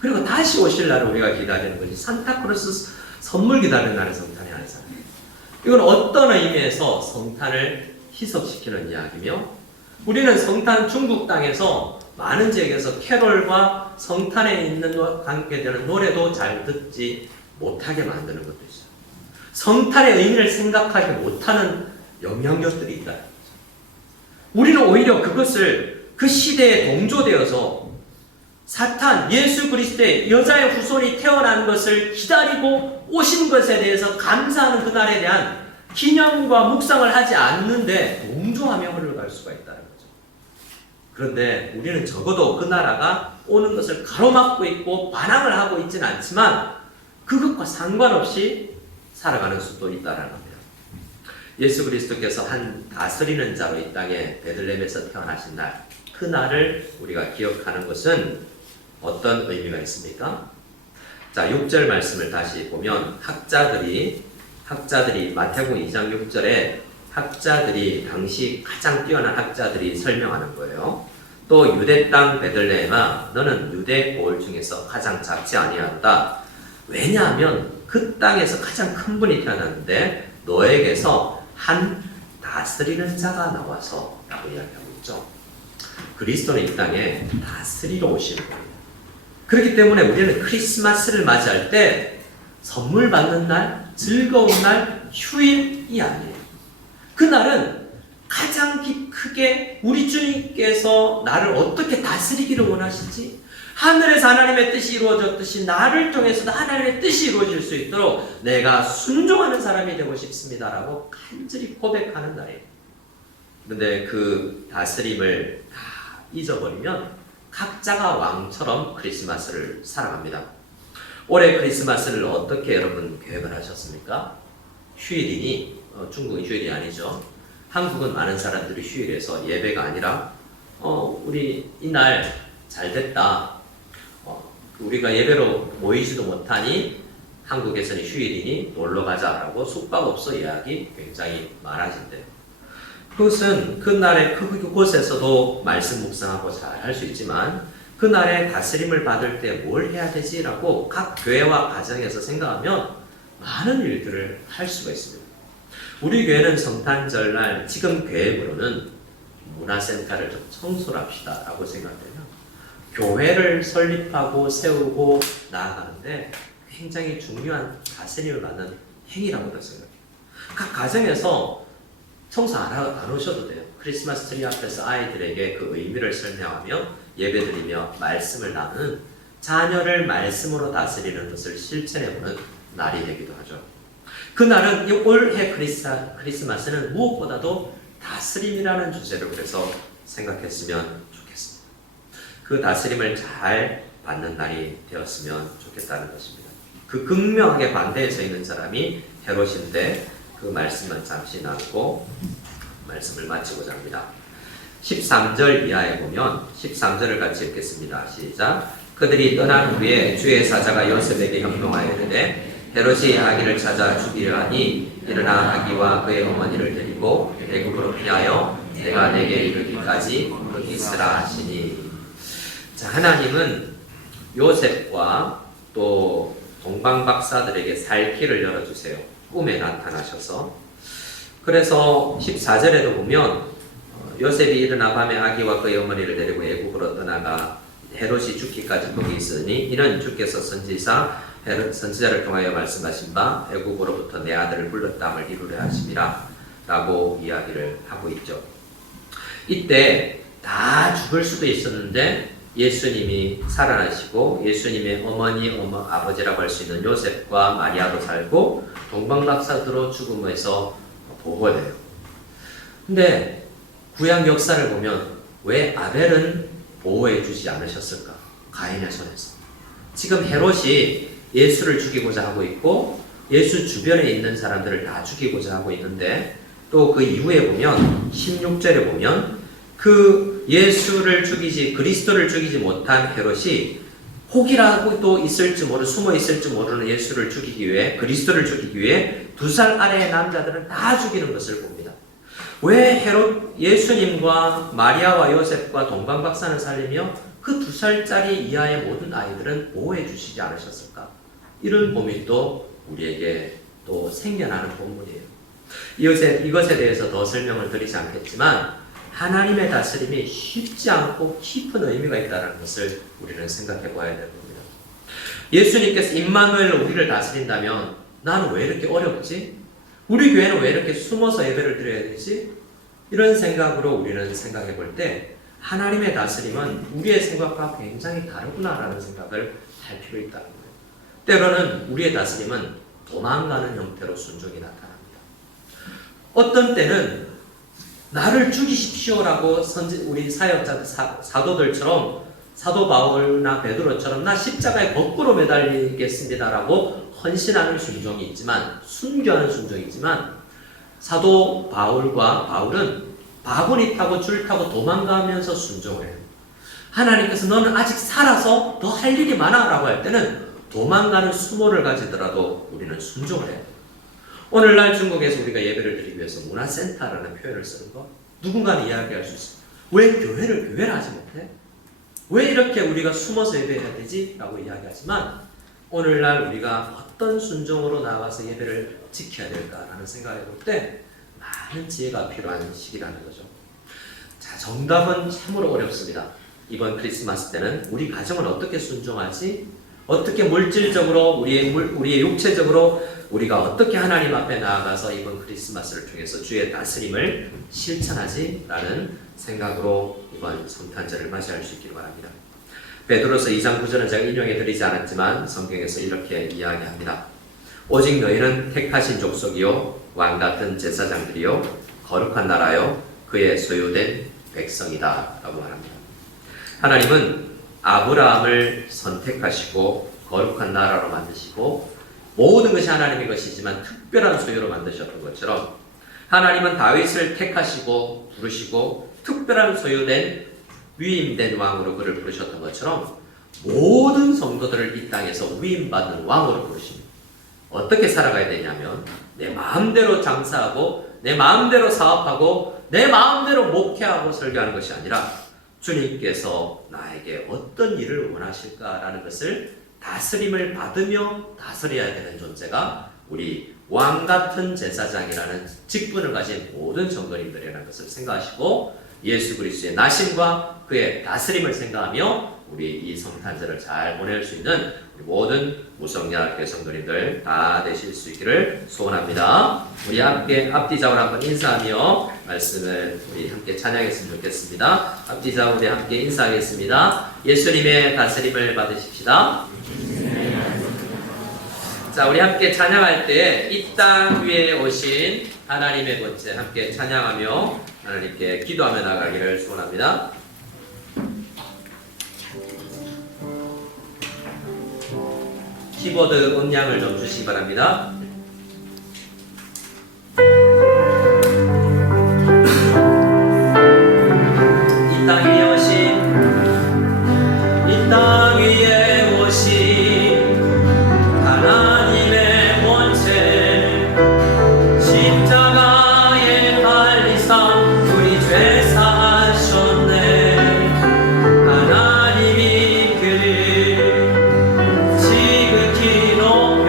그리고 다시 오실 날을 우리가 기다리는 거지. 산타크로스 선물 기다리는 날은 성탄이 아니잖아요. 이건 어떤 의미에서 성탄을 희석시키는 이야기며 우리는 성탄 중국 땅에서 많은 지역에서 캐롤과 성탄에 있는 관계되는 노래도 잘 듣지 못하게 만드는 것도 있어요. 성탄의 의미를 생각하지 못하는 영향력들이 있다. 우리는 오히려 그것을 그 시대에 동조되어서 사탄, 예수 그리스도의 여자의 후손이 태어난 것을 기다리고 오신 것에 대해서 감사하는 그날에 대한 기념과 묵상을 하지 않는데 동조하며 흘러갈 수가 있다는 거죠. 그런데 우리는 적어도 그 나라가 오는 것을 가로막고 있고 반항을 하고 있지는 않지만 그것과 상관없이 살아가는 수도 있다는 겁니다. 예수 그리스도께서 한 다스리는 자로 이 땅에 베들레헴에서 태어나신 날, 그 날을 우리가 기억하는 것은 어떤 의미가 있습니까? 자, 6절 말씀을 다시 보면 학자들이 마태복음 2장 6절에 학자들이 당시 가장 뛰어난 학자들이 설명하는 거예요. 또 유대 땅 베들레헴아 너는 유대 고을 중에서 가장 작지 아니하다. 왜냐하면 그 땅에서 가장 큰 분이 태어났는데 너에게서 한 다스리는 자가 나와서 라고 이야기하고 있죠. 그리스도는 이 땅에 다스리러 오시는 거예요. 그렇기 때문에 우리는 크리스마스를 맞이할 때 선물 받는 날, 즐거운 날, 휴일이 아니에요. 그날은 가장 크게 우리 주님께서 나를 어떻게 다스리기를 원하실지, 하늘에서 하나님의 뜻이 이루어졌듯이 나를 통해서도 하나님의 뜻이 이루어질 수 있도록 내가 순종하는 사람이 되고 싶습니다라고 간절히 고백하는 날이에요. 그런데 그 다스림을 다 잊어버리면 각자가 왕처럼 크리스마스를 살아갑니다. 올해 크리스마스를 어떻게 여러분 계획을 하셨습니까? 휴일이니 중국은 휴일이 아니죠. 한국은 많은 사람들이 휴일에서 예배가 아니라 우리 이날 잘 됐다. 우리가 예배로 모이지도 못하니 한국에서는 휴일이니 놀러 가자라고 숙박업소 예약이 굉장히 많아진대요. 그것은 그날에 그곳에서도 말씀 묵상하고 잘 할 수 있지만 그날에 다스림을 받을 때 뭘 해야 되지라고 각 교회와 가정에서 생각하면 많은 일들을 할 수가 있습니다. 우리 교회는 성탄절날 지금 계획으로는 문화센터를 좀 청소를 합시다 라고 생각되면 교회를 설립하고 세우고 나아가는데 굉장히 중요한 다스림을 받는 행위라고도 생각해요. 각 가정에서 청소 안 오셔도 돼요. 크리스마스 트리 앞에서 아이들에게 그 의미를 설명하며 예배드리며 말씀을 나누는 자녀를 말씀으로 다스리는 것을 실천해보는 날이 되기도 하죠. 그날은 올해 크리스마스는 무엇보다도 다스림이라는 주제를 그래서 생각했으면 좋겠습니다. 그 다스림을 잘 받는 날이 되었으면 좋겠다는 것입니다. 그 극명하게 반대에 서 있는 사람이 헤롯인데 그 말씀만 잠시 나누고 말씀을 마치고자 합니다. 13절 이하에 보면 13절을 같이 읽겠습니다. 시작. 그들이 떠난 후에 주의 사자가 요셉에게 형통하여 이르되 헤롯이 아기를 찾아 죽이려 하니 일어나 아기와 그의 어머니를 데리고 애굽으로 피하여 내가 내게 이르기까지 거기 있으라 하시니. 자, 하나님은 요셉과 또 동방 박사들에게 살 길을 열어주세요. 꿈에 나타나셔서. 그래서 14절에도 보면 요셉이 일어나 밤에 아기와 그의 어머니를 데리고 애국으로 떠나가 헤롯이 죽기까지 거기 있으니 이는 주께서 선지자를 통하여 말씀하신 바 애국으로부터 내 아들을 불렀다함을 이루려 하심이라 라고 이야기를 하고 있죠. 이때 다 죽을 수도 있었는데 예수님이 살아나시고 예수님의 아버지라고 할 수 있는 요셉과 마리아도 살고 동방박사들로 죽음에서 보호돼요. 근데 구약 역사를 보면 왜 아벨은 보호해 주지 않으셨을까? 가인의 손에서. 지금 헤롯이 예수를 죽이고자 하고 있고 예수 주변에 있는 사람들을 다 죽이고자 하고 있는데 또 그 이후에 보면 16절에 보면 그 예수를 죽이지 그리스도를 죽이지 못한 헤롯이 혹이라고 또 있을지 숨어 있을지 모르는 예수를 죽이기 위해 그리스도를 죽이기 위해 2살 아래의 남자들은 다 죽이는 것을 봅니다. 왜 헤롯 예수님과 마리아와 요셉과 동방박사는 살리며 그 2살짜리 이하의 모든 아이들은 보호해 주시지 않으셨을까? 이런 고민도 우리에게 또 생겨나는 본문이에요. 이것에 대해서 더 설명을 드리지 않겠지만 하나님의 다스림이 쉽지 않고 깊은 의미가 있다는 것을 우리는 생각해 봐야 될 겁니다. 예수님께서 임마누엘 우리를 다스린다면 나는 왜 이렇게 어렵지? 우리 교회는 왜 이렇게 숨어서 예배를 드려야 되지? 이런 생각으로 우리는 생각해 볼 때 하나님의 다스림은 우리의 생각과 굉장히 다르구나라는 생각을 할 필요 있다는 거예요. 때로는 우리의 다스림은 도망가는 형태로 순종이 나타납니다. 어떤 때는 나를 죽이십시오라고 우리 사역자들 사도들처럼 사도 바울나 베드로처럼 나 십자가에 거꾸로 매달리겠습니다라고 헌신하는 순종이 있지만 순교하는 순종이 있지만 사도 바울은 바구니 타고 줄 타고 도망가면서 순종을 해요. 하나님께서 너는 아직 살아서 더 할 일이 많아 라고 할 때는 도망가는 수모를 가지더라도 우리는 순종을 해요. 오늘날 중국에서 우리가 예배를 드리기 위해서 문화센터라는 표현을 쓰는 거 누군가는 이야기할 수 있어요. 왜 교회를 하지 못해? 왜 이렇게 우리가 숨어서 예배해야 되지? 라고 이야기하지만 오늘날 우리가 어떤 순종으로 나가서 예배를 지켜야 될까라는 생각을 해볼 때 많은 지혜가 필요한 시기라는 거죠. 자, 정답은 참으로 어렵습니다. 이번 크리스마스 때는 우리 가정을 어떻게 순종하지? 어떻게 물질적으로 우리의 육체적으로 우리가 어떻게 하나님 앞에 나아가서 이번 크리스마스를 통해서 주의 다스림을 실천하지? 라는 생각으로 이번 성탄절을 맞이할 수 있기를 바랍니다. 베드로서 2장 9절은 제가 인용해 드리지 않았지만 성경에서 이렇게 이야기합니다. 오직 너희는 택하신 족속이요 왕같은 제사장들이요 거룩한 나라요 그의 소유된 백성이다 라고 말합니다. 하나님은 아브라함을 선택하시고 거룩한 나라로 만드시고 모든 것이 하나님의 것이지만 특별한 소유로 만드셨던 것처럼 하나님은 다윗을 택하시고 부르시고 특별한 소유된 위임된 왕으로 그를 부르셨던 것처럼 모든 성도들을 이 땅에서 위임받는 왕으로 부르십니다. 어떻게 살아가야 되냐면 내 마음대로 장사하고 내 마음대로 사업하고 내 마음대로 목회하고 설교하는 것이 아니라 주님께서 나에게 어떤 일을 원하실까라는 것을 다스림을 받으며 다스려야 되는 존재가 우리 왕같은 제사장이라는 직분을 가진 모든 성도님들이라는 것을 생각하시고 예수 그리스도의 나심과 그의 다스림을 생각하며 우리 이 성탄절을 잘 보낼 수 있는 우리 모든 무성야 교회 성도님들 다 되실 수 있기를 소원합니다. 우리 함께 앞뒤 좌우로 한번 인사하며 말씀을 우리 함께 찬양했으면 좋겠습니다. 앞뒤 좌우 우리 함께 인사하겠습니다. 예수님의 다스림을 받으십시다. 자, 우리 함께 찬양할 때 이 땅 위에 오신 하나님의 번째 함께 찬양하며 하나님께 기도하며 나가기를 소원합니다. 키보드 음량을 좀 주시기 바랍니다. 이 땅 위에 오신 이 땅 위에 오신 하나님의 원체 십자가에 달리사 우리 죄 사하셨네. 하나님이 그를 지극히 높여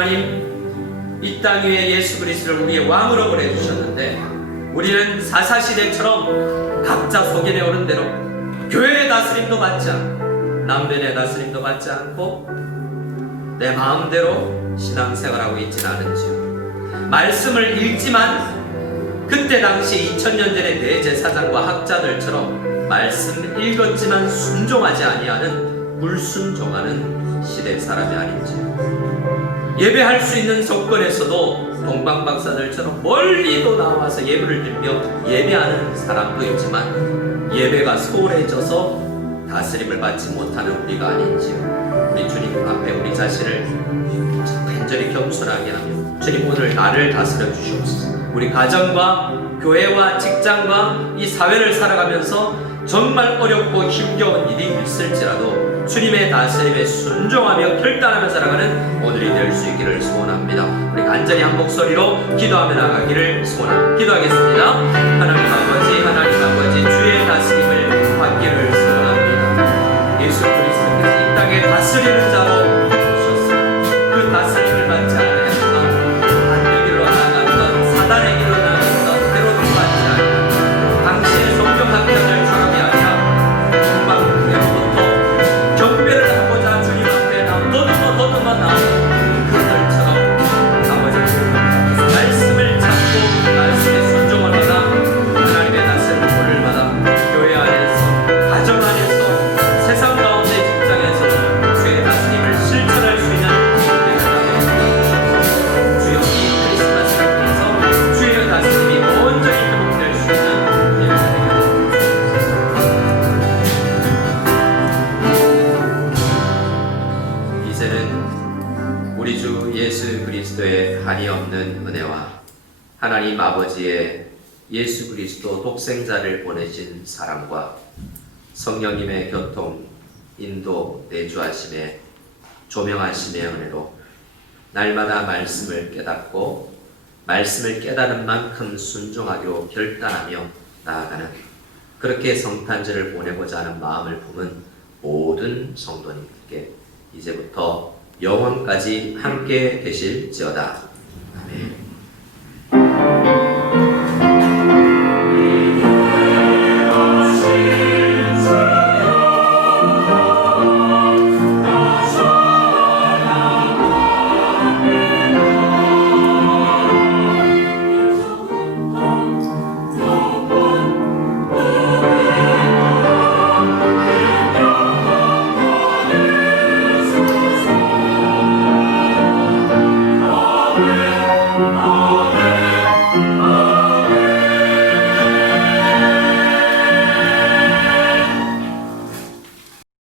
하나님, 이 땅 위에 예수 그리스도를 우리의 왕으로 보내주셨는데 우리는 사사시대처럼 각자 소견에 오른 대로 교회의 다스림도 받지 않고 남편의 다스림도 받지 않고 내 마음대로 신앙생활하고 있지는 않은지요. 말씀을 읽지만 그때 당시 2000년 전의 대제사장과 학자들처럼 말씀 읽었지만 순종하지 아니하는 불순종하는 시대 사람이 아닌지요. 예배할 수 있는 조건에서도 동방박사들처럼 멀리도 나와서 예배를 드리며 예배하는 사람도 있지만 예배가 소홀해져서 다스림을 받지 못하는 우리가 아닌지요. 우리 주님 앞에 우리 자신을 간절히 겸손하게 하며 주님 오늘 나를 다스려 주시옵소서. 우리 가정과 교회와 직장과 이 사회를 살아가면서 정말 어렵고 힘겨운 일이 있을지라도 주님의 다스림에 순종하며 결단하며 살아가는 오늘이 될 수 있기를 소원합니다. 우리 간절히 한 목소리로 기도하며 나가기를 소원합니다. 기도하겠습니다. 하나님 아버지 주의 다스림을 받기를 소원합니다. 예수 그리스도께서 이 땅에 다스리는 자로 오셨습니다. 그 다스림을 받지 않았던 반대기로 나갔던 사단의 길로 나갔던 때로도 받지 않았던 당시의 성경학자들 처럼이 아니라 동방에로부터 경배를 하고자 주님 앞에 더듬어 나오는 그들처럼 아버지 말씀을 잡고 말씀에 순종을 받아 하나님의 다스림을 받아 교회 안에서 가정 안에서 세상 가운데 직장에서 주의 다스림을 실천할 수 있는 주여 이 크리스마스를 통해서 주의 다스림이 온전히 회복될 수 있는 예배가 되게 이제는 우리 주 예수 그리스도의 한이 없는 은혜와 하나님 아버지의 예수 그리스도 독생자를 보내신 사랑과 성령님의 교통, 인도, 내주하심에 조명하심의 은혜로 날마다 말씀을 깨닫고 말씀을 깨달은 만큼 순종하기로 결단하며 나아가는 그렇게 성탄절을 보내고자 하는 마음을 품은 모든 성도님께 이제부터 영원까지 함께 되실지어다. 아멘.